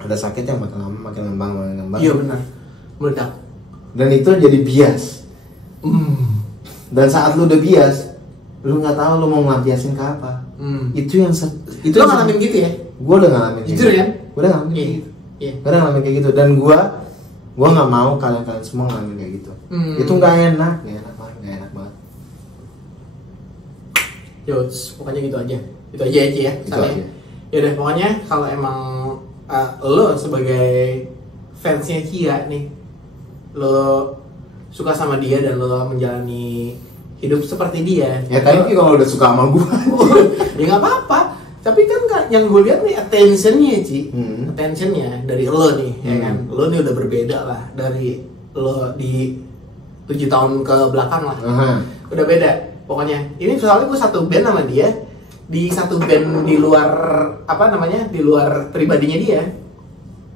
ada sakit yang makin ngembang. Iya benar, meledak. Dan itu jadi bias. Dan saat lu udah bias, lu nggak tahu lu mau ngelampiasin ke apa. Itu itu lo ngalamin gitu ya? Gue udah ngalamin. Jujur ya? Gue udah ngalamin kayak gitu. Iya. Gue udah ngalamin kayak gitu. Dan gue nggak mau kalian semua ngalamin kayak gitu. Itu nggak enak banget. Yos, pokoknya gitu aja ya Ci ya. Itu aja. Ya udah pokoknya kalau emang lo sebagai fansnya Cia nih, lo suka sama dia dan lo menjalani hidup seperti dia. Ya tapi kalau udah suka sama gue, ya nggak apa-apa. Tapi kan yang gue lihat nih attentionnya Ci, attentionnya dari lo nih, ya kan. Lo nih udah berbeda lah dari lo di 7 tahun ke belakang lah. Udah beda. Pokoknya ini soalnya gue satu band sama dia, di satu band di luar di luar pribadinya dia.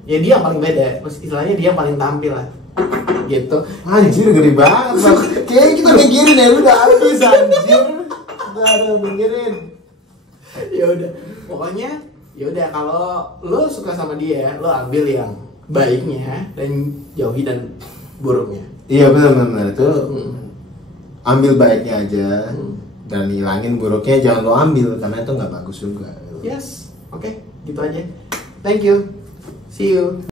Ya dia yang paling beda, istilahnya dia yang paling tampil lah. Gitu. Anjir gede banget. Kayaknya kita mikirin ya udah habis anjir. Udah ada mikirin. Ya udah, pokoknya ya udah kalau lo suka sama dia, lo ambil yang baiknya dan jauhi dan buruknya. Iya benar itu. Ambil baiknya aja dan hilangin buruknya, jangan lo ambil karena itu nggak bagus juga. Yes, oke, gitu aja. Thank you, see you.